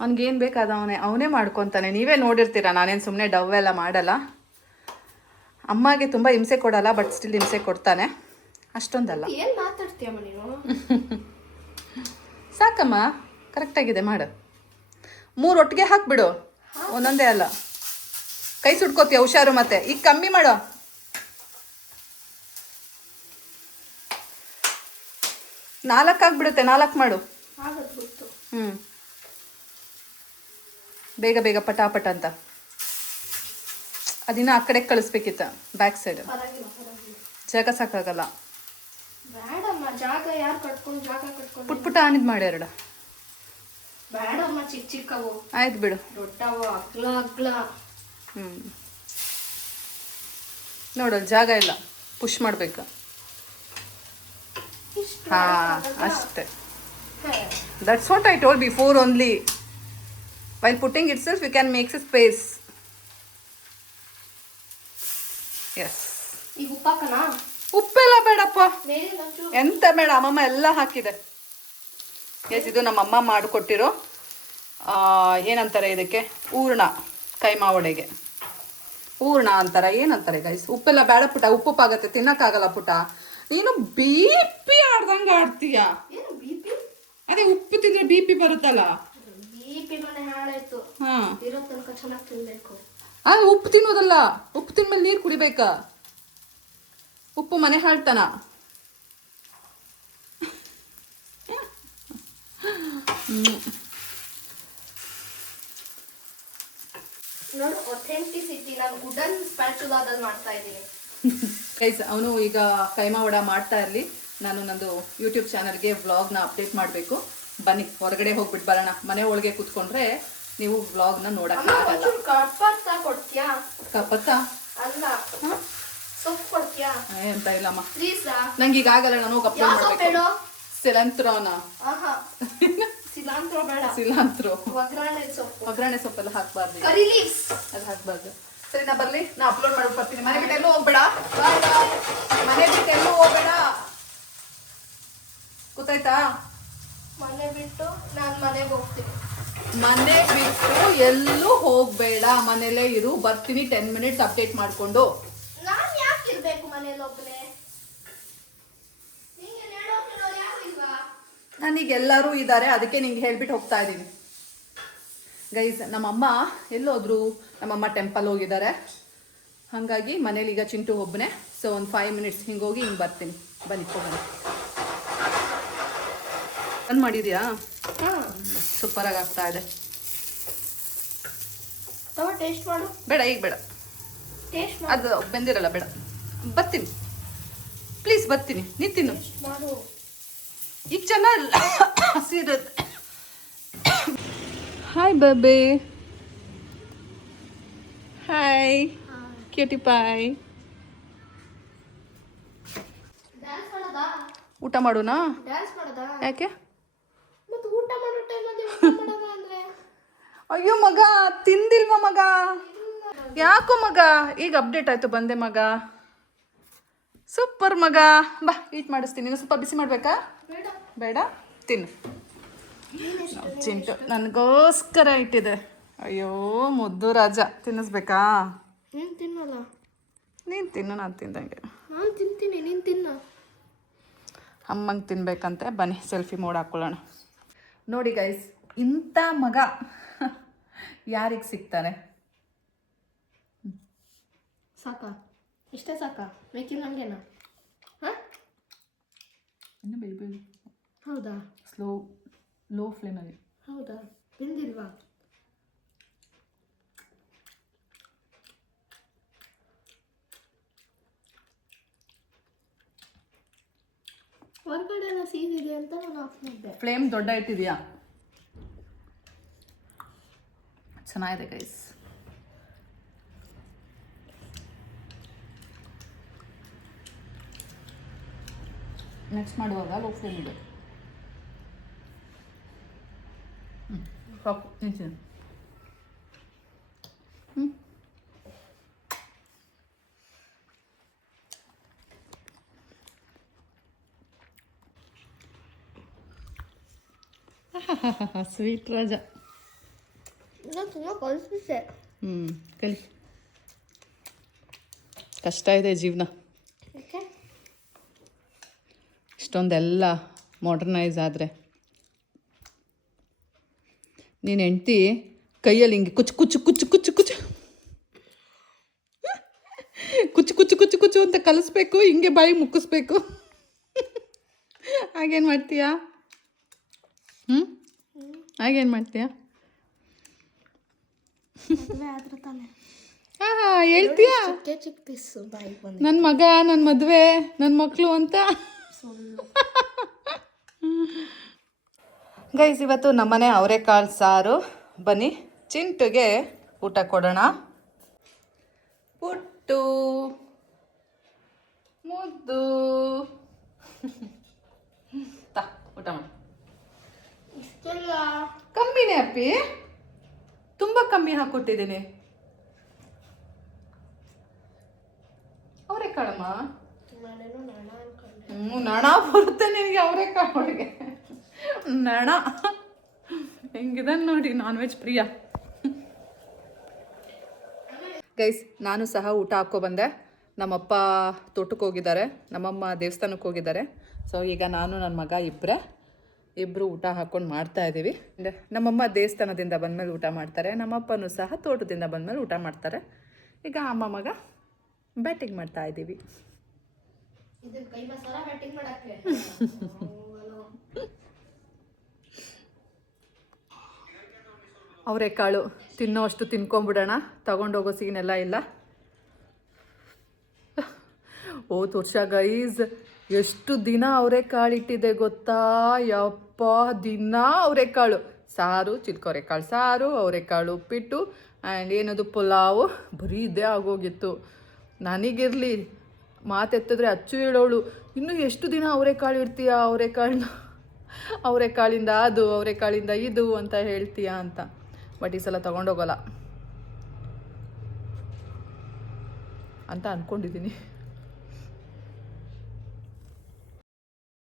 ಅವ್ನಿಗೇನು ಬೇಕಾದ ಅವನೇ ಮಾಡ್ಕೊತಾನೆ. ನೀವೇ ನೋಡಿರ್ತೀರ, ನಾನೇನು ಸುಮ್ಮನೆ ಡವ್ವೆಲ್ಲ ಮಾಡಲ್ಲ. ಅಮ್ಮಗೆ ತುಂಬ ಹಿಂಸೆ ಕೊಡಲ್ಲ, ಬಟ್ ಸ್ಟಿಲ್ ಹಿಂಸೆ ಕೊಡ್ತಾನೆ. ಅಷ್ಟೊಂದಲ್ಲ. ಏನು ಮಾತಾಡ್ತೀಯಮ್ಮ ನೀನು? ಸಾಕಮ್ಮ, ಕರೆಕ್ಟಾಗಿದೆ. ಮಾಡು. 3 ಒಟ್ಟಿಗೆ ಹಾಕ್ಬಿಡು, ಒಂದೊಂದೇ ಅಲ್ಲ. ಕೈ ಸುಟ್ಕೋತೀಯ, ಹುಷಾರು. ಮತ್ತೆ ಈಗ ಕಮ್ಮಿ ಮಾಡು. ನಾಲ್ಕು ಆಗ್ಬಿಡುತ್ತೆ, 4 ಮಾಡು. ಆಗದ್ ಗೊತ್ತು. ಬೇಗ ಬೇಗ ಪಟಾಪಟ ಅಂತ. ಅದಿನ್ನ ಆ ಕಡೆ ಕಳಿಸ್ಬೇಕಿತ್ತ, ಬ್ಯಾಕ್ ಸೈಡ್. ಜಾಗ ಸಾಕಾಗಲ್ಲ. ಬೇಡಮ್ಮ, ಜಾಗ ಯಾರು ಕಟ್ಕೊಂಡು ಜಾಗ ಕಟ್ಕೊಂಡು. ಪುಟ್ ಪುಟ ಆನಿದ್ ಮಾಡಿ 2. ಬೇಡಮ್ಮ, ಚಿಕ್ಕ ಚಿಕ್ಕವು. ಆಯ್ತು ಬಿಡು. ದೊಡ್ಡವು ಅಗ್ಲ ಅಗ್ಲ. ನೋಡು, ಜಾಗ ಇಲ್ಲ, ಪುಷ್ ಮಾಡಬೇಕು. ಹಾ, ಅಷ್ಟೇ. That's what I told before only. While putting it self you can makes a space. Yes. ಈಗ ಉಪ್ಪಾಕನಾ? ಉಪ್ಪೆಲ್ಲ ಬೇಡಪ್ಪ, ಮೇಲಿನ ಒಂಚೂರು. ಎಂತ ಬೇಡ. ಅಮ್ಮಮ್ಮ ಎಲ್ಲ ಹಾಕಿದೆ. ಎಸ್, ಇದು ನಮ್ಮಮ್ಮ ಮಾಡಿಕೊಟ್ಟಿರೋ ಏನಂತಾರೆ ಇದಕ್ಕೆ, ಹೂರ್ಣ. ಕೈಮಾ ವಡೆಗೆ ಹೂರ್ಣ ಅಂತಾರೆ, ಏನಂತಾರೆ ಗೈಸ್. ಉಪ್ಪೆಲ್ಲ ಬೇಡ ಪುಟ, ಉಪ್ಪಾಗತ್ತೆ, ತಿನ್ನಕ್ಕಾಗಲ್ಲ ಪುಟ. ನೀನು BP ಆಡ್ದಂಗೆ ಆಡ್ತೀಯ. ಏನು BP? ಅದೇ ಉಪ್ಪು ತಿಂದ್ರೆ BP ಬರುತ್ತಲ್ಲ. BP ಮನೆ ಹಾಳಾಯ್ತು. ಹಾ, ಇರೋ ತನಕ ಚೆನ್ನಾಗಿ ತಿನ್ಬೇಕು. ಉಪ್ಪು ತಿನ್ನೋದಲ್ಲ, ಉಪ್ಪು ತಿಂದ್ಮೇಲೆ ನೀರು ಕುಡಿಬೇಕಾ. ಉಪ್ಪು ಮನೆ ಹಾಳ್ತಾನ. ನೋಡು, ಅಥೆಂಟಿಸಿಟಿ. ನಾನು ವುಡನ್ ಸ್ಪ್ಯಾಚುಲಾದಲ್ಲಿ ಮಾಡ್ತಾ ಇದ್ದೀನಿ. ಗೈಸ್, ಅವನು ಈಗ ಕೈಮಾ ವಡ ಮಾಡ್ತಾ ಇರಲಿ. ನಾನು ನಂದು ಯೂಟ್ಯೂಬ್ ಚಾನಲ್ಗೆ ವ್ಲಾಗ್ನ ಅಪ್ಡೇಟ್ ಮಾಡಬೇಕು. ಬನ್ನಿ, ಹೊರಗಡೆ ಹೋಗ್ಬಿಟ್ಟು ಬರೋಣ. ಮನೆ ಒಳಗೆ ಕೂತ್ಕೊಂಡ್ರೆ ನೀವು ವ್ಲಾಗ್ನ ನೋಡೋಕ್ಕಾಗಲ್ಲ. ಒಂಚೂರು ಕಪ್ಪತ್ತ ಕೊಡ್ತೀಯಾ? ಕಪ್ಪತ್ತ ಅಲ್ಲ, ಸೊಪ್ಪು ಕೊಡ್ತೀಯಾ? ಎಂತ ಇಲ್ಲಮ್ಮ, ಪ್ಲೀಸಾ. ನಂಗೆ ಈಗ ಆಗಲ್ಲ. ನಾನು ಹೋಗಿ ಯಾವ ಅಪ್ಲೋಡ್ ಸೊಪ್ಪು ಮಾಡಬೇಕು. ಹೇಳು? ಸಿಲಂತ್ರೋನ. ಆಹಾ, ಸಿಲಾಂತ್ರೋ ಬೇಡ. ಸಿಲಂತ್ರೋ, ಒಗ್ಗರಣೆ ಸೊಪ್ಪು. ಒಗ್ಗರಣೆ ಸೊಪ್ಪೆಲ್ಲ ಹಾಕ್ಬಾರ್ದು. ಕರಿ ಲೀವ್ಸ್ ಅದು ಹಾಕ್ಬಾರ್ದು. ಸರಿ, ನಾ ಬರ್ಲಿ. ನಾ ಅಪ್ಲೋಡ್ ಮಾಡ್ಬಿಟ್ಟು ಬರ್ತೀನಿ. ಮನೆ ಬಿಟ್ಟು ಎಲ್ಲೂ ಹೋಗ್ಬೇಡ. ಬಾಯ್ ಬಾಯ್. ಮನೆ ಬಿಟ್ಟು ಎಲ್ಲೂ ಹೋಗ್ಬೇಡ, ಗೊತ್ತಾಯ್ತಾ? ಮನೆ ಬಿಟ್ಟು ನಾನು ಮನೆಗೆ ಹೋಗ್ತೀನಿ. ಮನೆ ಬಿಟ್ಟು ಎಲ್ಲೂ ಹೋಗ್ಬೇಡ, ಮನೇಲೇ ಇರು. ಬರ್ತೀನಿ 10 ಮಿನಿಟ್ಸ್ ಅಪ್ಡೇಟ್ ಮಾಡ್ಕೊಂಡು. ನಾನು ಯಾಕೆ ಇರ್ಬೇಕು ಮನೇಲಿ ಒಬ್ಬನೇ? ನಿಂಗೆ ಹೇಳೋಕಿರೋರು ಯಾರು ಇಲ್ವಾ? ನನಗೆ ಎಲ್ಲರೂ ಇದ್ದಾರೆ, ಅದಕ್ಕೆ ನಿಂಗೆ ಹೇಳ್ಬಿಟ್ಟು ಹೋಗ್ತಾ ಇದ್ದೀನಿ. ಗೈಸ್, ನಮ್ಮಮ್ಮ ಎಲ್ಲೋದ್ರು? ನಮ್ಮಮ್ಮ ಟೆಂಪಲ್ ಹೋಗಿದ್ದಾರೆ. ಹಾಗಾಗಿ ಮನೇಲಿ ಈಗ ಚಿಂಟು ಒಬ್ಬನೇ. ಸೊ ಒಂದು 5 ಮಿನಿಟ್ಸ್ ಹಿಂಗೆ ಹೋಗಿ ಹಿಂಗೆ ಬರ್ತೀನಿ. ಬನ್ನಿ ಹೋಗೋಣ. ಬಂದ್ ಮಾಡಿದ್ಯಾ? ಹಾಂ, ಸೂಪರಾಗಿ ಆಗ್ತಾ ಇದೆ. ತಗೋ ಟೇಸ್ಟ್ ಮಾಡು. ಬೇಡ, ಈಗ ಬೇಡ. ಟೇಸ್ಟ್ ಮಾಡು. ಅದು ಬೆಂದಿರಲ್ಲ, ಬೇಡ. ಬರ್ತೀನಿ, ಪ್ಲೀಸ್ ಬರ್ತೀನಿ. ನೀನು ತಿನ್ನು. ಟೇಸ್ಟ್ ಮಾಡು. ಈಗ ಚೆನ್ನಾಗಿ ಹಸಿರುತ್ತೆ. Hi baby. ಹಾಯ್ ಕ್ಯೂಟಿ ಪಾಯ್. ಡ್ಯಾನ್ಸ್ ಮಾಡೋದಾ? ಊಟ ಮಾಡೋಣ? ಡ್ಯಾನ್ಸ್ ಮಾಡೋದಾ? ಯಾಕೆ? ಮತ್ತೆ ಊಟ ಮಾಡೋ ಟೈಮಲ್ಲಿ ಊಟ ಮಾಡೋದ ಅಂದ್ರೆ? ಅಯ್ಯೋ ಮಗ, ತಿಂದಿಲ್ವ ಮಗ? ಯಾಕೋ ಮಗ? ಈಗ ಅಪ್ಡೇಟ್ ಆಯ್ತು, ಬಂದೆ ಮಗ. ಸೂಪರ್ ಮಗ. ಬಾ, ಈಟ್ ಮಾಡಿಸ್ತೀನಿ. ನೀನು ಸ್ವಲ್ಪ ಬಿಸಿ ಮಾಡಬೇಕಾ? ಬೇಡ. ಬೇಡ, ತಿನ್ನು. ಚಿಂಟು ನನಗೋಸ್ಕರ ಇಟ್ಟಿದೆ. ಅಯ್ಯೋ ಮುದ್ದು ರಾಜ, ತಿನ್ನಿಸ್ಬೇಕಾ? ನೀನು ತಿನ್ನಲ್ಲ. ನೀನು ತಿನ್ನು, ನಾನು ತಿಂದಂಗೆ. ನಾನು ತಿಂತೀನಿ, ನೀನು ತಿನ್ನ. ಅಮ್ಮಂಗೆ ತಿನ್ಬೇಕಂತೆ. ಬನ್ನಿ ಸೆಲ್ಫಿ ಮೋಡ್ ಹಾಕ್ಕೊಳ್ಳೋಣ. ನೋಡಿ ಗೈಸ್, ಇಂಥ ಮಗ ಯಾರಿಗೆ ಸಿಗ್ತಾನೆ? ಸಾಕಾ? ಇಷ್ಟೇ ಸಾಕಾ? ಬೇಕಿಲ್ಲ ನನಗೇನಾ? ಹಾಂ, ಇನ್ನು ಬೇಬಿ ಹೌದಾ? ಲೋ ಫ್ಲೇಮಲ್ಲಿ. ಹೌದಾ? ಬೆಂದಿಲ್ವಾ? ಹೊರಗಡೆ ಎಲ್ಲ ಸೀದಿದೆ ಅಂತ ನಾನು ಆಫ್ ಮಾಡಿದೆ. ಫ್ಲೇಮ್ ದೊಡ್ಡ ಇಟ್ಟಿದ್ಯಾ? ಚೆನ್ನಾಗಿದೆ ಗೈಸ್. ನೆಕ್ಸ್ಟ್ ಮಾಡುವಾಗ ಲೋ ಫ್ಲೇಮ್ ಇದೆ. ಸಾಕು ನಿಂತಿದೆ. ಸ್ವೀಟ್ ರಾಜ. ನಾನು ತುಂಬ ಕಲಿಸಿದ್ದೆ. ಕಲಿ. ಕಷ್ಟ ಇದೆ ಜೀವನ. ಓಕೆ, ಇಷ್ಟೊಂದೆಲ್ಲ ಮಾಡರ್ನೈಸ್ ಆದರೆ ನೀನು ಹೆಂಡ್ತಿ ಕೈಯಲ್ಲಿ ಹಿಂಗೆ ಕುಚ್ಚು ಕುಚ್ಚು ಕುಚ್ಚು ಕುಚ್ಚು ಕುಚ್ಚು ಕುಚ್ಚು ಕುಚ್ಚು ಕುಚ್ಚು ಕುಚ್ಚು ಅಂತ ಕಲಿಸ್ಬೇಕು, ಹಿಂಗೆ ಬಾಯಿ ಮುಕ್ಕಿಸ್ಬೇಕು. ಹಾಗೇನು ಮಾಡ್ತೀಯಾ? ಹಾಗೇನು ಮಾಡ್ತೀಯಾ? ಮದುವೆ ಆದ್ರೆ ತಾನೆ ಹೇಳ್ತೀಯಾ ಚಿಕ್ಕ ಚಿಕ್ಕ ಪೀಸು ಬಾಯಿ ಬಂದು ನನ್ನ ಮಗ, ನನ್ನ ಮದುವೆ, ನನ್ನ ಮಕ್ಕಳು ಅಂತ. ಗೈಸ್, ಇವತ್ತು ನಮ್ಮನೆ ಅವರೆಕಾಳು ಸಾರು. ಬನ್ನಿ ಚಿಂಟುಗೆ ಊಟ ಕೊಡೋಣ. ಪುಟ್ಟು ಮುದ್ದು ತಾ ಊಟ ಮಾಡಿ. ಇಷ್ಟೆಲ್ಲ ಕಮ್ಮಿನೇ ಅಪ್ಪಿ, ತುಂಬ ಕಮ್ಮಿ ಹಾಕ್ಕೊಟ್ಟಿದ್ದೀನಿ. ಅವರೆಕಾಳಮ್ಮ. ನಾನೇನೋ ನಾಣ ಅನ್ಕೊಂಡೆ. ನಣ ಬರುತ್ತೆ ನಿನಗೆ ಅವರೆಕಾಳು ಒಳಗೆ. ನಣ ಹೆಂಗಿದೆ ನೋಡಿ, ನಾನ್ ವೆಜ್ ಪ್ರಿಯ. ಗೈಸ್, ನಾನು ಸಹ ಊಟ ಹಾಕ್ಕೊಬಂದೆ. ನಮ್ಮಪ್ಪ ತೋಟಕ್ಕೆ ಹೋಗಿದ್ದಾರೆ, ನಮ್ಮಮ್ಮ ದೇವಸ್ಥಾನಕ್ಕೆ ಹೋಗಿದ್ದಾರೆ. ಸೊ ಈಗ ನಾನು ನನ್ನ ಮಗ ಇಬ್ಬರು ಊಟ ಹಾಕ್ಕೊಂಡು ಮಾಡ್ತಾ ಇದ್ದೀವಿ. ನಮ್ಮಮ್ಮ ದೇವಸ್ಥಾನದಿಂದ ಬಂದಮೇಲೆ ಊಟ ಮಾಡ್ತಾರೆ, ನಮ್ಮಪ್ಪನೂ ಸಹ ತೋಟದಿಂದ ಬಂದಮೇಲೆ ಊಟ ಮಾಡ್ತಾರೆ. ಈಗ ಅಮ್ಮ ಮಗ ಬ್ಯಾಟಿಂಗ್ ಮಾಡ್ತಾ ಇದ್ದೀವಿ. ಇದು ಕೈ ಮಸಾಲ ಬ್ಯಾಟಿಂಗ್ ಮಾಡಕ್ಕೆ. ಅವರೆಕಾಳು ತಿನ್ನೋ ಅಷ್ಟು ತಿನ್ಕೊಂಬಿಡೋಣ, ತಗೊಂಡೋಗೋ ಸೀನೆಲ್ಲ ಇಲ್ಲ. ವರ್ಷ ಗೈಸ್ ಎಷ್ಟು ದಿನ ಅವರೆಕಾಳು ಇಟ್ಟಿದೆ ಗೊತ್ತಾ? ಯಪ್ಪ, ದಿನ ಅವರೆಕಾಳು ಸಾರು, ಚಿಲ್ಕವರೆಕಾಳು ಸಾರು, ಅವರೆಕಾಳು ಉಪ್ಪಿಟ್ಟು ಆ್ಯಂಡ್ ಏನದು ಪುಲಾವು, ಬರೀ ಇದೇ ಆಗೋಗಿತ್ತು. ನನಗಿರಲಿ, ಮಾತೆತ್ತಿದ್ರೆ ಅಚ್ಚು ಹೇಳೋಳು, ಇನ್ನೂ ಎಷ್ಟು ದಿನ ಅವರೆಕಾಳು ಇಡ್ತೀಯಾ, ಅವರೆಕಾಳಿಂದ ಅದು, ಅವರೆಕಾಳಿಂದ ಇದು ಅಂತ ಹೇಳ್ತೀಯಾ ಅಂತ. ಬಟ್ ಈ ಸಲ ತೊಗೊಂಡೋಗಲ್ಲ ಅಂತ ಅಂದ್ಕೊಂಡಿದ್ದೀನಿ.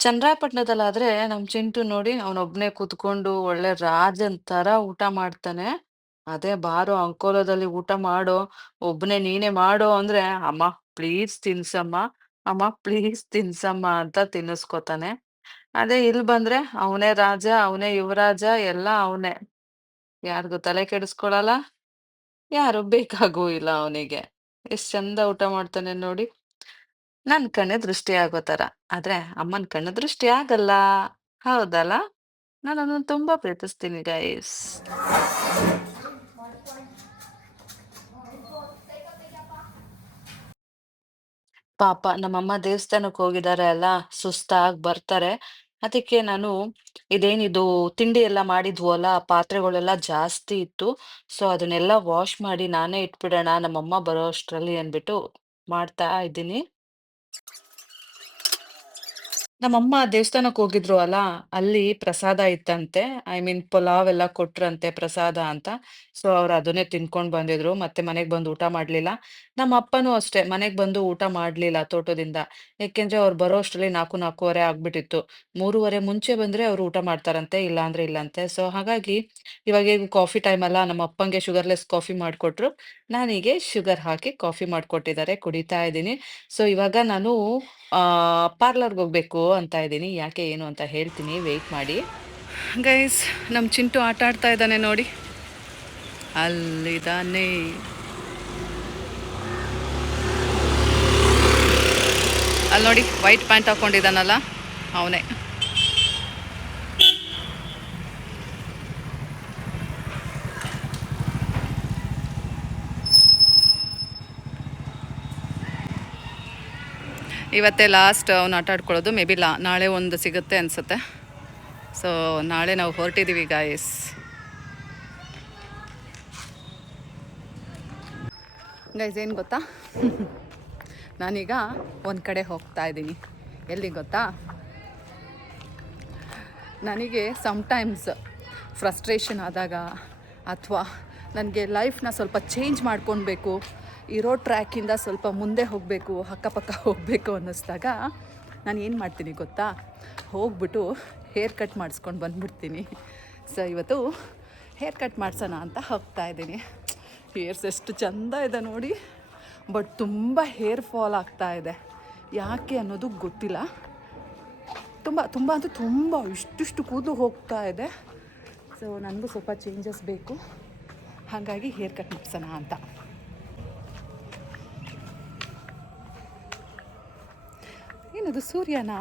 ಚನ್ನರಾಯಪಟ್ಟಣದಲ್ಲಾದ್ರೆ ನಮ್ಮ ಚಿಂಟು ನೋಡಿ, ಅವನೊಬ್ಬನೇ ಕೂತ್ಕೊಂಡು ಒಳ್ಳೆ ರಾಜನ್ ಥರ ಊಟ ಮಾಡ್ತಾನೆ. ಅದೇ ಬಾರೋ ಅಂಕೋಲದಲ್ಲಿ ಊಟ ಮಾಡೋ, ಒಬ್ಬನೇ ನೀನೇ ಮಾಡೋ ಅಂದರೆ, ಅಮ್ಮ ಪ್ಲೀಸ್ ತಿನ್ಸಮ್ಮ, ಅಮ್ಮ ಪ್ಲೀಸ್ ತಿನ್ಸಮ್ಮ ಅಂತ ತಿನ್ನಿಸ್ಕೊತಾನೆ. ಅದೇ ಇಲ್ಲಿ ಬಂದರೆ ಅವನೇ ರಾಜ, ಅವನೇ ಯುವರಾಜ, ಎಲ್ಲ ಅವನೇ. ಯಾರಿಗೂ ತಲೆ ಕೆಡಿಸ್ಕೊಳಲ್ಲ, ಯಾರು ಬೇಕಾಗೂ ಇಲ್ಲ ಅವನಿಗೆ. ಎಷ್ಟು ಚಂದ ಊಟ ಮಾಡ್ತಾನೆ ನೋಡಿ, ನನ್ನ ಕಣ್ಣೆ ದೃಷ್ಟಿ ಆಗೋ ಥರ. ಆದ್ರೆ ಅಮ್ಮನ ಕಣ್ಣು ದೃಷ್ಟಿ ಆಗಲ್ಲ, ಹೌದಲ್ಲ? ನಾನು ಅದನ್ನು ತುಂಬಾ ಪ್ರೀತಿಸ್ತೀನಿ ಗೈಸ್. ಪಾಪ ನಮ್ಮಮ್ಮ ದೇವಸ್ಥಾನಕ್ಕೆ ಹೋಗಿದ್ದಾರೆ ಅಲ್ಲ, ಸುಸ್ತಾಗಿ ಬರ್ತಾರೆ. ಅದಕ್ಕೆ ನಾನು ಇದೇನಿದು ತಿಂಡಿ ಎಲ್ಲ ಮಾಡಿದ್ವಲ್ಲ, ಪಾತ್ರೆಗಳೆಲ್ಲ ಜಾಸ್ತಿ ಇತ್ತು. ಸೊ ಅದನ್ನೆಲ್ಲ ವಾಶ್ ಮಾಡಿ ನಾನೇ ಇಟ್ಬಿಡೋಣ ನಮ್ಮಮ್ಮ ಬರೋ ಅಷ್ಟರಲ್ಲಿ ಅಂದ್ಬಿಟ್ಟು ಮಾಡ್ತಾ ಇದ್ದೀನಿ. ನಮ್ಮಮ್ಮ ದೇವಸ್ಥಾನಕ್ಕೆ ಹೋಗಿದ್ರು ಅಲ್ಲ, ಅಲ್ಲಿ ಪ್ರಸಾದ ಇತ್ತಂತೆ. ಐ ಮೀನ್ ಪಲಾವ್ ಎಲ್ಲ ಕೊಟ್ರಂತೆ ಪ್ರಸಾದ ಅಂತ. ಸೊ ಅವ್ರು ಅದನ್ನೇ ತಿನ್ಕೊಂಡು ಬಂದಿದ್ರು, ಮತ್ತೆ ಮನೆಗೆ ಬಂದು ಊಟ ಮಾಡಲಿಲ್ಲ. ನಮ್ಮ ಅಪ್ಪನೂ ಅಷ್ಟೇ ಮನೆಗೆ ಬಂದು ಊಟ ಮಾಡಲಿಲ್ಲ ತೋಟದಿಂದ. ಯಾಕೆಂದ್ರೆ ಅವ್ರು ಬರೋ ಅಷ್ಟರಲ್ಲಿ 4:30 ಆಗ್ಬಿಟ್ಟಿತ್ತು. 3:30 ಮುಂಚೆ ಬಂದ್ರೆ ಅವ್ರು ಊಟ ಮಾಡ್ತಾರಂತೆ, ಇಲ್ಲ ಅಂದ್ರೆ ಇಲ್ಲಂತೆ. ಸೊ ಹಾಗಾಗಿ ಇವಾಗ ಈಗ ಕಾಫಿ ಟೈಮ್ ಅಲ್ಲ, ನಮ್ಮ ಅಪ್ಪಂಗೆ ಶುಗರ್ಲೆಸ್ ಕಾಫಿ ಮಾಡಿಕೊಟ್ರು, ನಾನೀಗೆ ಶುಗರ್ ಹಾಕಿ ಕಾಫಿ ಮಾಡಿಕೊಟ್ಟಿದ್ದಾರೆ, ಕುಡಿತಾ ಇದ್ದೀನಿ. ಸೊ ಇವಾಗ ನಾನು ಪಾರ್ಲರ್ಗೆ ಹೋಗ್ಬೇಕು ಅಂತ ಇದ್ದೀನಿ. ಯಾಕೆ ಏನು ಅಂತ ಹೇಳ್ತೀನಿ, ವೆಯ್ಟ್ ಮಾಡಿ. ಗೈಸ್, ನಮ್ಮ ಚಿಂಟು ಆಟ ಆಡ್ತಾ ಇದ್ದಾನೆ ನೋಡಿ, ಅಲ್ಲಿದ್ದಾನೆ. ಅಲ್ಲಿ ನೋಡಿ, ವೈಟ್ ಪ್ಯಾಂಟ್ ಹಾಕೊಂಡಿದ್ದಾನಲ್ಲ ಅವನೇ. ಇವತ್ತೇ ಲಾಸ್ಟ್ ಅವ್ನು ಆಟ ಆಡ್ಕೊಳ್ಳೋದು. ಮೇ ಬಿ ನಾಳೆ ಒಂದು ಸಿಗುತ್ತೆ ಅನಿಸುತ್ತೆ. ಸೊ ನಾಳೆ ನಾವು ಹೊರಟಿದ್ದೀವಿ ಗಾಯಸ್. ಗೈಸ್ ಏನು ಗೊತ್ತಾ, ನಾನೀಗ ಒಂದು ಕಡೆ ಹೋಗ್ತಾ ಇದ್ದೀನಿ. ಎಲ್ಲಿ ಗೊತ್ತಾ, ನನಗೆ ಸಮ್ಟೈಮ್ಸ್ ಫ್ರಸ್ಟ್ರೇಷನ್ ಆದಾಗ ಅಥವಾ ನನಗೆ ಲೈಫ್ನ ಸ್ವಲ್ಪ ಚೇಂಜ್ ಮಾಡ್ಕೊಳ್ಬೇಕು, ಇರೋ ಟ್ರ್ಯಾಕಿಂದ ಸ್ವಲ್ಪ ಮುಂದೆ ಹೋಗಬೇಕು, ಅಕ್ಕಪಕ್ಕ ಹೋಗಬೇಕು ಅನ್ನಿಸ್ದಾಗ ನಾನು ಏನು ಮಾಡ್ತೀನಿ ಗೊತ್ತಾ, ಹೋಗ್ಬಿಟ್ಟು ಹೇರ್ ಕಟ್ ಮಾಡಿಸ್ಕೊಂಡು ಬಂದ್ಬಿಡ್ತೀನಿ. ಸೊ ಇವತ್ತು ಹೇರ್ ಕಟ್ ಮಾಡಿಸೋಣ ಅಂತ ಹೋಗ್ತಾ ಇದ್ದೀನಿ. ಹೇರ್ಸ್ ಎಷ್ಟು ಚೆಂದ ಇದೆ ನೋಡಿ, ಬಟ್ ತುಂಬ ಹೇರ್ ಫಾಲ್ ಆಗ್ತಾ ಇದೆ. ಯಾಕೆ ಅನ್ನೋದು ಗೊತ್ತಿಲ್ಲ. ತುಂಬ ಅಂದರೆ ತುಂಬ ಇಷ್ಟಿಷ್ಟು ಕೂದಲು ಹೋಗ್ತಾ ಇದೆ. ಸೊ ನನಗೂ ಸ್ವಲ್ಪ ಚೇಂಜಸ್ ಬೇಕು, ಹಾಗಾಗಿ ಹೇರ್ ಕಟ್ ಮಾಡಿಸೋಣ ಅಂತ. ಏನದು ಸೂರ್ಯನ?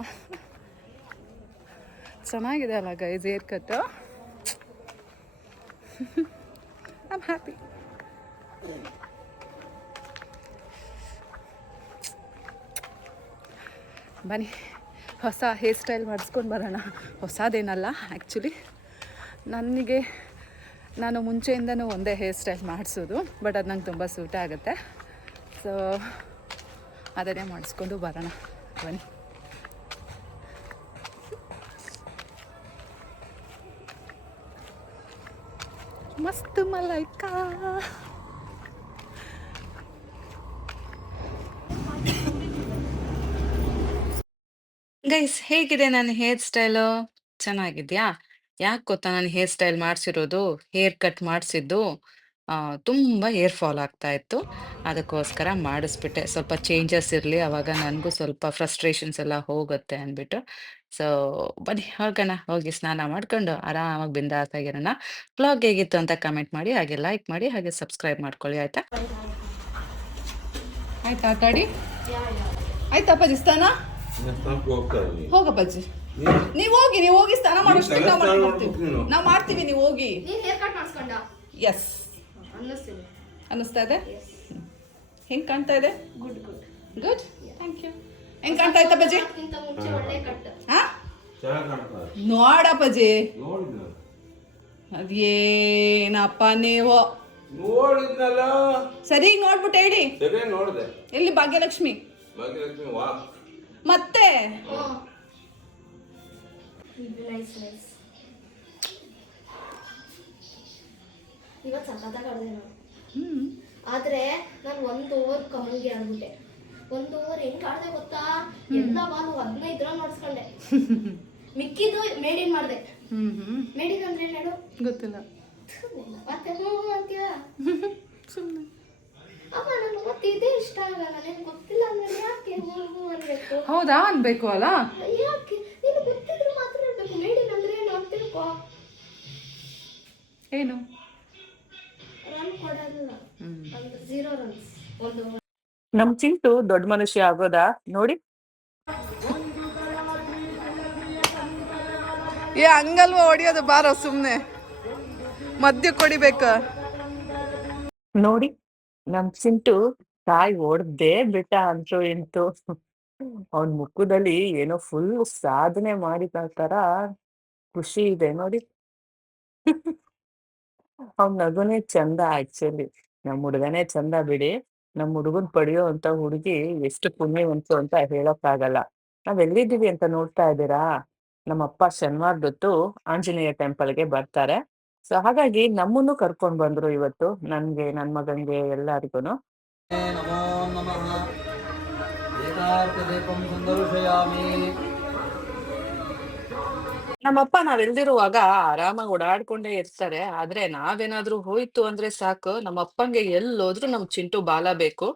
ಚೆನ್ನಾಗಿದೆ ಅಲ್ಲ ಗೈಸ್ ಹೇರ್ ಕಟ್ಟು. I am happy. ಬನ್ನಿ ಹೊಸ ಹೇರ್ ಸ್ಟೈಲ್ ಮಾಡಿಸ್ಕೊಂಡು ಬರೋಣ. ಹೊಸದೇನಲ್ಲ ಆ್ಯಕ್ಚುಲಿ, ನಾನು ಮುಂಚೆಯಿಂದನೂ ಒಂದೇ ಹೇರ್ ಸ್ಟೈಲ್ ಮಾಡಿಸೋದು, ಬಟ್ ಅದು ನಂಗೆ ತುಂಬ ಸೂಟ್ ಆಗುತ್ತೆ. ಸೊ ಅದನ್ನೇ ಮಾಡಿಸ್ಕೊಂಡು ಬರೋಣ ಬನ್ನಿ. ಮಸ್ತ್ ಮಲೈಕಾ. ಗೈಸ್ ಹೇಗಿದೆ ನನ್ನ ಹೇರ್ ಸ್ಟೈಲು? ಚೆನ್ನಾಗಿದ್ಯಾ? ಯಾಕೆ ಗೊತ್ತಾ ನಾನು ಹೇರ್ ಸ್ಟೈಲ್ ಮಾಡಿಸಿರೋದು, ಹೇರ್ ಕಟ್ ಮಾಡಿಸಿದ್ದು ತುಂಬ ಹೇರ್ ಫಾಲ್ ಆಗ್ತಾ ಇತ್ತು. ಅದಕ್ಕೋಸ್ಕರ ಮಾಡಿಸ್ಬಿಟ್ಟೆ. ಸ್ವಲ್ಪ ಚೇಂಜಸ್ ಇರಲಿ, ಆವಾಗ ನನಗೂ ಸ್ವಲ್ಪ ಫ್ರಸ್ಟ್ರೇಷನ್ಸ್ ಎಲ್ಲ ಹೋಗುತ್ತೆ ಅಂದ್ಬಿಟ್ಟು. ಸೊ ಬನ್ನಿ ಹೋಗೋಣ. ಹೋಗಿ ಸ್ನಾನ ಮಾಡ್ಕೊಂಡು ಆರಾಮಾಗಿ ಬಿಂದಾಸಾಗಿರೋಣ. ವ್ಲಾಗ್ ಹೇಗಿತ್ತು ಅಂತ ಕಮೆಂಟ್ ಮಾಡಿ, ಹಾಗೆ ಲೈಕ್ ಮಾಡಿ, ಹಾಗೆ ಸಬ್ಸ್ಕ್ರೈಬ್ ಮಾಡ್ಕೊಳ್ಳಿ. ಆಯಿತಾ? ಆಯ್ತಾ ಆಟಾಡಿ? ಆಯ್ತಾ ಅಪ್ಪಾಜಿ ಸ್ನಾನ? ಹೋಗ್ತಾ ಇದ್ದೀನಿ. ಹೋಗಪ್ಪಾಜಿ, ನೀವು ಹೋಗಿ ಸ್ನಾನ ಮಾಡೋಷ್ಟು ನಾವು ಮಾಡ್ತೀವಿ. ನೀವು ಹೋಗಿ. ನೀನ್ ಹೇರ್ ಕಟ್ ಮಾಡಿಸ್ಕೊಂಡ? ಎಸ್ ಅನ್ನಿಸ್ತೀನಿ. ಅನ್ನಿಸ್ತಾ ಇದೆ. ಹೆಂಗೆ ಕಾಣ್ತಾ ಇದೆ? Good good, thank you. ಹೆಂಗೆ ಕಾಣ್ತಾ ಇತ್ತು ಅಪ್ಪಾಜಿ? ಇಂತ ಮುಂಚೆ ಒಳ್ಳೆ ಕಟ್. ಹಾಂ ಚೆನ್ನಾಗಿ ಕಾಣ್ತದೆ. ನೋಡಪ್ಪಾಜಿ, ನೋಡಿದ್ನ ಅದೇನಪ್ಪ ನೀವು ನೋಡಿದ್ನಲ್ಲ. ಸರಿ ನೋಡ್ಬಿಟ್ಟು ಹೇಳಿ. ಸರಿ ನೋಡಿದೆ. ಎಲ್ಲಿ ಭಾಗ್ಯಲಕ್ಷ್ಮಿ? ಭಾಗ್ಯಲಕ್ಷ್ಮಿ ವಾ. ಮತ್ತೆ ನೈಸ್. ಇವತ್ತು ಸಖತ್ತಾಗಿ ಆಡಿದೆ ನಾನು. ಆದ್ರೆ ನಾನು 1 ಓವರ್ ಕಮಲ್ಗೆ ಆಡ್ಬಿಟ್ಟೆ. 1 ಓವರ್ ಹೆಂಗ್ ಆಡ್ದೆ ಗೊತ್ತಾ? ಎಲ್ಲ ಬಾಲು 15 ರನ್ ಮಾಡಿಸ್ಕೊಂಡೆ. ಮಿಕ್ಕಿದ್ದು ಮೇಡಿನ್ ಮಾಡಿದೆ. ಮೇಡಿನ್ ಅಂದ್ರೆ ಏನು ಹೇಳು? ಗೊತ್ತಿಲ್ಲ. ಮತ್ತೆ ಅಂತೀಯ ಸುಮ್ಮನೆ ಅಮ್ಮ, ನನಗೆ ಮತ್ತೆ ಇದೇ ಇಷ್ಟ ಆಗಲ್ಲ. ನನಗೆ ಗೊತ್ತಿಲ್ಲ ಅಂದ್ರೆ ಯಾಕೆ ಹೂ ಅನ್ಬೇಕು? ಹೌದಾ ಅನ್ಬೇಕು ಅಲ್ಲ? ಯಾಕೆ? ನೀನು ಗೊತ್ತಿದ್ರು ಮಾತ್ರ ಇರ್ಬೇಕು. ಮೇಡಿನ್ ಅಂದ್ರೆ ಏನು ಅಂತ ತಿಳ್ಕೊ. ಏನು ರನ್ ಕೊಡಲ್ಲ ಅಂದ್ರೆ 0 ರನ್ಸ್ 1 ಓವರ್. ನಮ್ ಚಿಂಟು ದೊಡ್ಡ ಮನುಷ್ಯ ಆಗೋದಾ ನೋಡಿ. ಹಂಗಲ್ವಾ ಹೊಡಿಯೋದು? ಬಾರೋ ಸುಮ್ಮನೆ ಮಧ್ಯ ಕೊಡಿಬೇಕ ನೋಡಿ ನಮ್ ಚಿಂಟು ತಾಯಿ ಹೊಡ್ದೇ ಬಿಟ್ಟ ಅಂತೂ ಇಂತೂ. ಅವನ್ ಮುಖದಲ್ಲಿ ಏನೋ ಫುಲ್ ಸಾಧನೆ ಮಾಡಿದ ತರ ಖುಷಿ ಇದೆ ನೋಡಿ. ಅವ್ನ್ ನಗುನೇ ಚಂದ ಆಕ್ಚುಲಿ. ನಮ್ ಹುಡ್ಗನೇ ಚಂದ ಬಿಡಿ. ನಮ್ ಹುಡುಗನ್ ಪಡೆಯೋ ಅಂತ ಹುಡುಗಿ ಎಷ್ಟು ಪುಣ್ಯವಂತು ಅಂತ ಹೇಳಕ್ಕಾಗಲ್ಲ. ನಾವ್ ಎಲ್ಲಿದ್ದೀವಿ ಅಂತ ನೋಡ್ತಾ ಇದ್ದೀರಾ? ನಮ್ಮಪ್ಪ ಶನಿವಾರದೊತ್ತು ಆಂಜನೇಯ ಟೆಂಪಲ್ಗೆ ಬರ್ತಾರೆ. ಸೊ ಹಾಗಾಗಿ ನಮ್ಮನ್ನು ಕರ್ಕೊಂಡ್ ಬಂದ್ರು ಇವತ್ತು, ನನ್ಗೆ, ನನ್ ಮಗನ್ಗೆ, ಎಲ್ಲಾರ್ಗುನು. ನಮೋ ನಮಃ. ಏಕಾರ್ಕದೀಪಂ ಸಂದರ್ಶಯಾಮಿ. ನಮ್ಮಪ್ಪ ನಾವೆಲ್ದಿರುವಾಗ ಆರಾಮಾಗಿ ಓಡಾಡ್ಕೊಂಡೇ ಇರ್ತಾರೆ. ಆದ್ರೆ ನಾವೇನಾದ್ರೂ ಹೋಯ್ತು ಅಂದ್ರೆ ಸಾಕು, ನಮ್ಮಪ್ಪಂಗೆ ಎಲ್ಲೋದ್ರೂ ನಮ್ ಚಿಂಟು ಬಾಲ ಬೇಕು.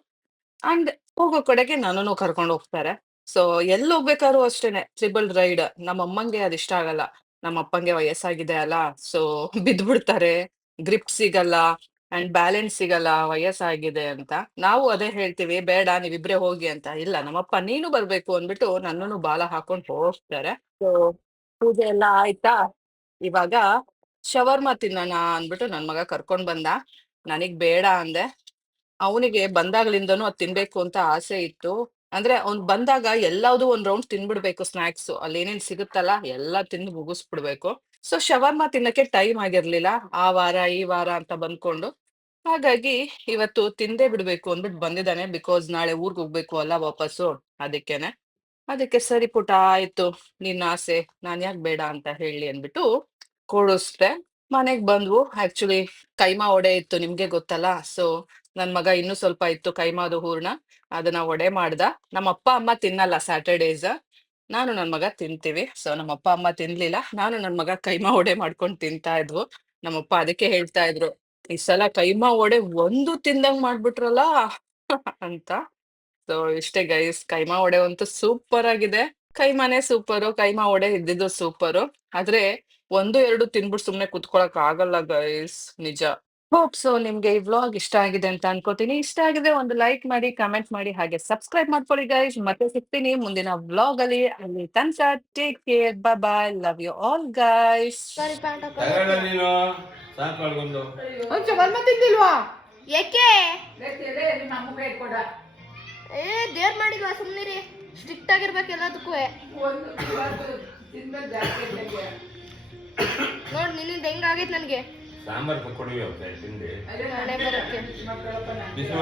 ಅಂಡ್ ಹೋಗೋ ಕಡೆಗೆ ನನ್ನನ್ನು ಕರ್ಕೊಂಡು ಹೋಗ್ತಾರೆ. ಸೊ ಎಲ್ಲಿ ಹೋಗ್ಬೇಕಾದ್ರೂ ಅಷ್ಟೇನೆ ಟ್ರಿಬಲ್ ರೈಡ್. ನಮ್ಮಮ್ಮಂಗೆ ಅದಿಷ್ಟ ಆಗಲ್ಲ. ನಮ್ಮಪ್ಪಂಗೆ ವಯಸ್ಸಾಗಿದೆ ಅಲ್ಲ, ಸೊ ಬಿದ್ಬಿಡ್ತಾರೆ, ಗ್ರಿಪ್ ಸಿಗಲ್ಲ ಅಂಡ್ ಬ್ಯಾಲೆನ್ಸ್ ಸಿಗಲ್ಲ, ವಯಸ್ಸಾಗಿದೆ ಅಂತ. ನಾವು ಅದೇ ಹೇಳ್ತೀವಿ, ಬೇಡ ನೀವಿಬ್ರೇ ಹೋಗಿ ಅಂತ. ಇಲ್ಲ, ನಮ್ಮಪ್ಪ ನೀನು ಬರ್ಬೇಕು ಅಂದ್ಬಿಟ್ಟು ನನ್ನನ್ನು ಬಾಲ ಹಾಕೊಂಡ್ ಹೋಗ್ತಾರೆ. ಸೊ ಪೂಜೆ ಎಲ್ಲ ಆಯ್ತಾ? ಇವಾಗ ಶವರ್ಮ ತಿನ್ನೋಣ ಅಂದ್ಬಿಟ್ಟು ನನ್ ಮಗ ಕರ್ಕೊಂಡ್ ಬಂದ. ನನಗ್ ಬೇಡ ಅಂದೆ. ಅವನಿಗೆ ಬಂದಾಗ್ಲಿಂದನೂ ಅದ್ ತಿನ್ಬೇಕು ಅಂತ ಆಸೆ ಇತ್ತು. ಅಂದ್ರೆ ಅವ್ನ್ ಬಂದಾಗ ಎಲ್ಲಾವ್ದು ಒಂದ್ ರೌಂಡ್ ತಿನ್ಬಿಡ್ಬೇಕು. ಸ್ನಾಕ್ಸ್ ಅಲ್ಲಿ ಏನೇನ್ ಸಿಗುತ್ತಲ್ಲ ಎಲ್ಲ ತಿಂದು ಮುಗಿಸ್ಬಿಡ್ಬೇಕು. ಸೊ ಶವರ್ಮ ತಿನ್ನಕ್ಕೆ ಟೈಮ್ ಆಗಿರ್ಲಿಲ್ಲ ಆ ವಾರ ಈ ವಾರ ಅಂತ ಬಂದ್ಕೊಂಡು. ಹಾಗಾಗಿ ಇವತ್ತು ತಿಂದೇ ಬಿಡ್ಬೇಕು ಅಂದ್ಬಿಟ್ಟು ಬಂದಿದ್ದಾನೆ. ಬಿಕಾಸ್ ನಾಳೆ ಊರ್ಗ್ ಹೋಗ್ಬೇಕು ಅಲ್ಲ ವಾಪಸ್ಸು. ಅದಕ್ಕೆ ಸರಿ ಪುಟ ಆಯ್ತು, ನಿನ್ನ ಆಸೆ ನಾನ್ ಯಾಕೆ ಬೇಡ ಅಂತ ಹೇಳಿ ಅಂದ್ಬಿಟ್ಟು ಕೂಡಿಸ್ದೆ. ಮನೆಗ್ ಬಂದ್ವು. ಆಕ್ಚುಲಿ ಕೈಮಾ ವಡೆ ಇತ್ತು, ನಿಮ್ಗೆ ಗೊತ್ತಲ್ಲ. ಸೊ ನನ್ ಮಗ ಇನ್ನೂ ಸ್ವಲ್ಪ ಇತ್ತು ಕೈಮಾದು ಹೂರ್ಣ, ಅದನ್ನ ವಡೆ ಮಾಡ್ದ. ನಮ್ಮ ಅಪ್ಪ ಅಮ್ಮ ತಿನ್ನಲ್ಲ ಸ್ಯಾಟರ್ಡೇಸ್, ನಾನು ನನ್ ಮಗ ತಿಂತೀವಿ. ಸೊ ನಮ್ಮ ಅಪ್ಪ ಅಮ್ಮ ತಿನ್ಲಿಲ್ಲ, ನಾನು ನನ್ ಮಗ ಕೈಮಾ ವಡೆ ಮಾಡ್ಕೊಂಡು ತಿಂತಾ ಇದ್ವು. ನಮ್ಮಪ್ಪ ಅದಕ್ಕೆ ಹೇಳ್ತಾ ಇದ್ರು, ಈ ಸಲ ಕೈಮಾ ವಡೆ ಒಂದು ತಿಂದಂಗ್ ಮಾಡ್ಬಿಟ್ರಲ್ಲ ಅಂತ. ಸೊ ಇಷ್ಟೇ ಗೈಸ್, ಕೈಮಾ ವಡೆ ಅಂತೂ ಸೂಪರ್ ಆಗಿದೆ. ಕೈಮಾನೇ ಸೂಪರು, ಕೈಮಾ ವಡೆ ಇದ್ದಿದ್ದು ಸೂಪರು. ಆದ್ರೆ ಒಂದು ಎರಡು ತಿನ್ಬಿಟ್ಟು ಸುಮ್ನೆ ಕುತ್ಕೊಳಕ್ ಆಗಲ್ಲ ಗೈಸ್, ನಿಜ. ಹೋಪ್ ಸೊ ನಿಮ್ಗೆ ಈ ವ್ಲಾಗ್ ಇಷ್ಟ ಆಗಿದೆ ಅಂತ ಅನ್ಕೋತೀನಿ. ಇಷ್ಟ ಆಗಿದೆ ಒಂದು ಲೈಕ್ ಮಾಡಿ, ಕಮೆಂಟ್ ಮಾಡಿ, ಹಾಗೆ ಸಬ್ಸ್ಕ್ರೈಬ್ ಮಾಡ್ಕೊಳ್ಳಿ ಗೈಸ್. ಮತ್ತೆ ಸಿಗ್ತೀನಿ ಮುಂದಿನ ವ್ಲಾಗ್ ಅಲ್ಲಿ. ಅಲ್ಲಿ ತನಕ take care, bye, love you all guys. ಸರಿ ಪ್ಯಾಂಟ್ ತಗೊಳ್ಳ ನೀನು ಸಾಕಳ್ಕೊಂಡು. ಒಂದು ಶವರ್ಮ ತಿಂದಿಲ್ವಾ? ಏಕೆ ನಿಮ್ಮ ಅಮ್ಮಗೆ ಕೊಡ. ದೇವ್ರು ಮಾಡಿಲ್ವಾ, ಸುಮ್ಮನಿರಿ. ಸ್ಟ್ರಿಕ್ಟ್ ಆಗಿರ್ಬೇಕು ಎಲ್ಲದಕ್ಕೂ. ಒಂದು ಇವತ್ತು ತಿಂದ್ಮೇಲೆ ಜಾಸ್ತಿ ಇದ್ದಂಗೆ. ನೋಡ್ ನಿನ್ನಿಂದ ಹೆಂಗಾಗೈತೆ ನನಗೆ. ಸಾಂಬಾರ್ ಕೊಡಿವಿ ತಿಂಡಿ ಮನೆ ಬರೋಕ್ಕೆ ಮಕ್ಕಳಪ್ಪ ಬಿಸಿ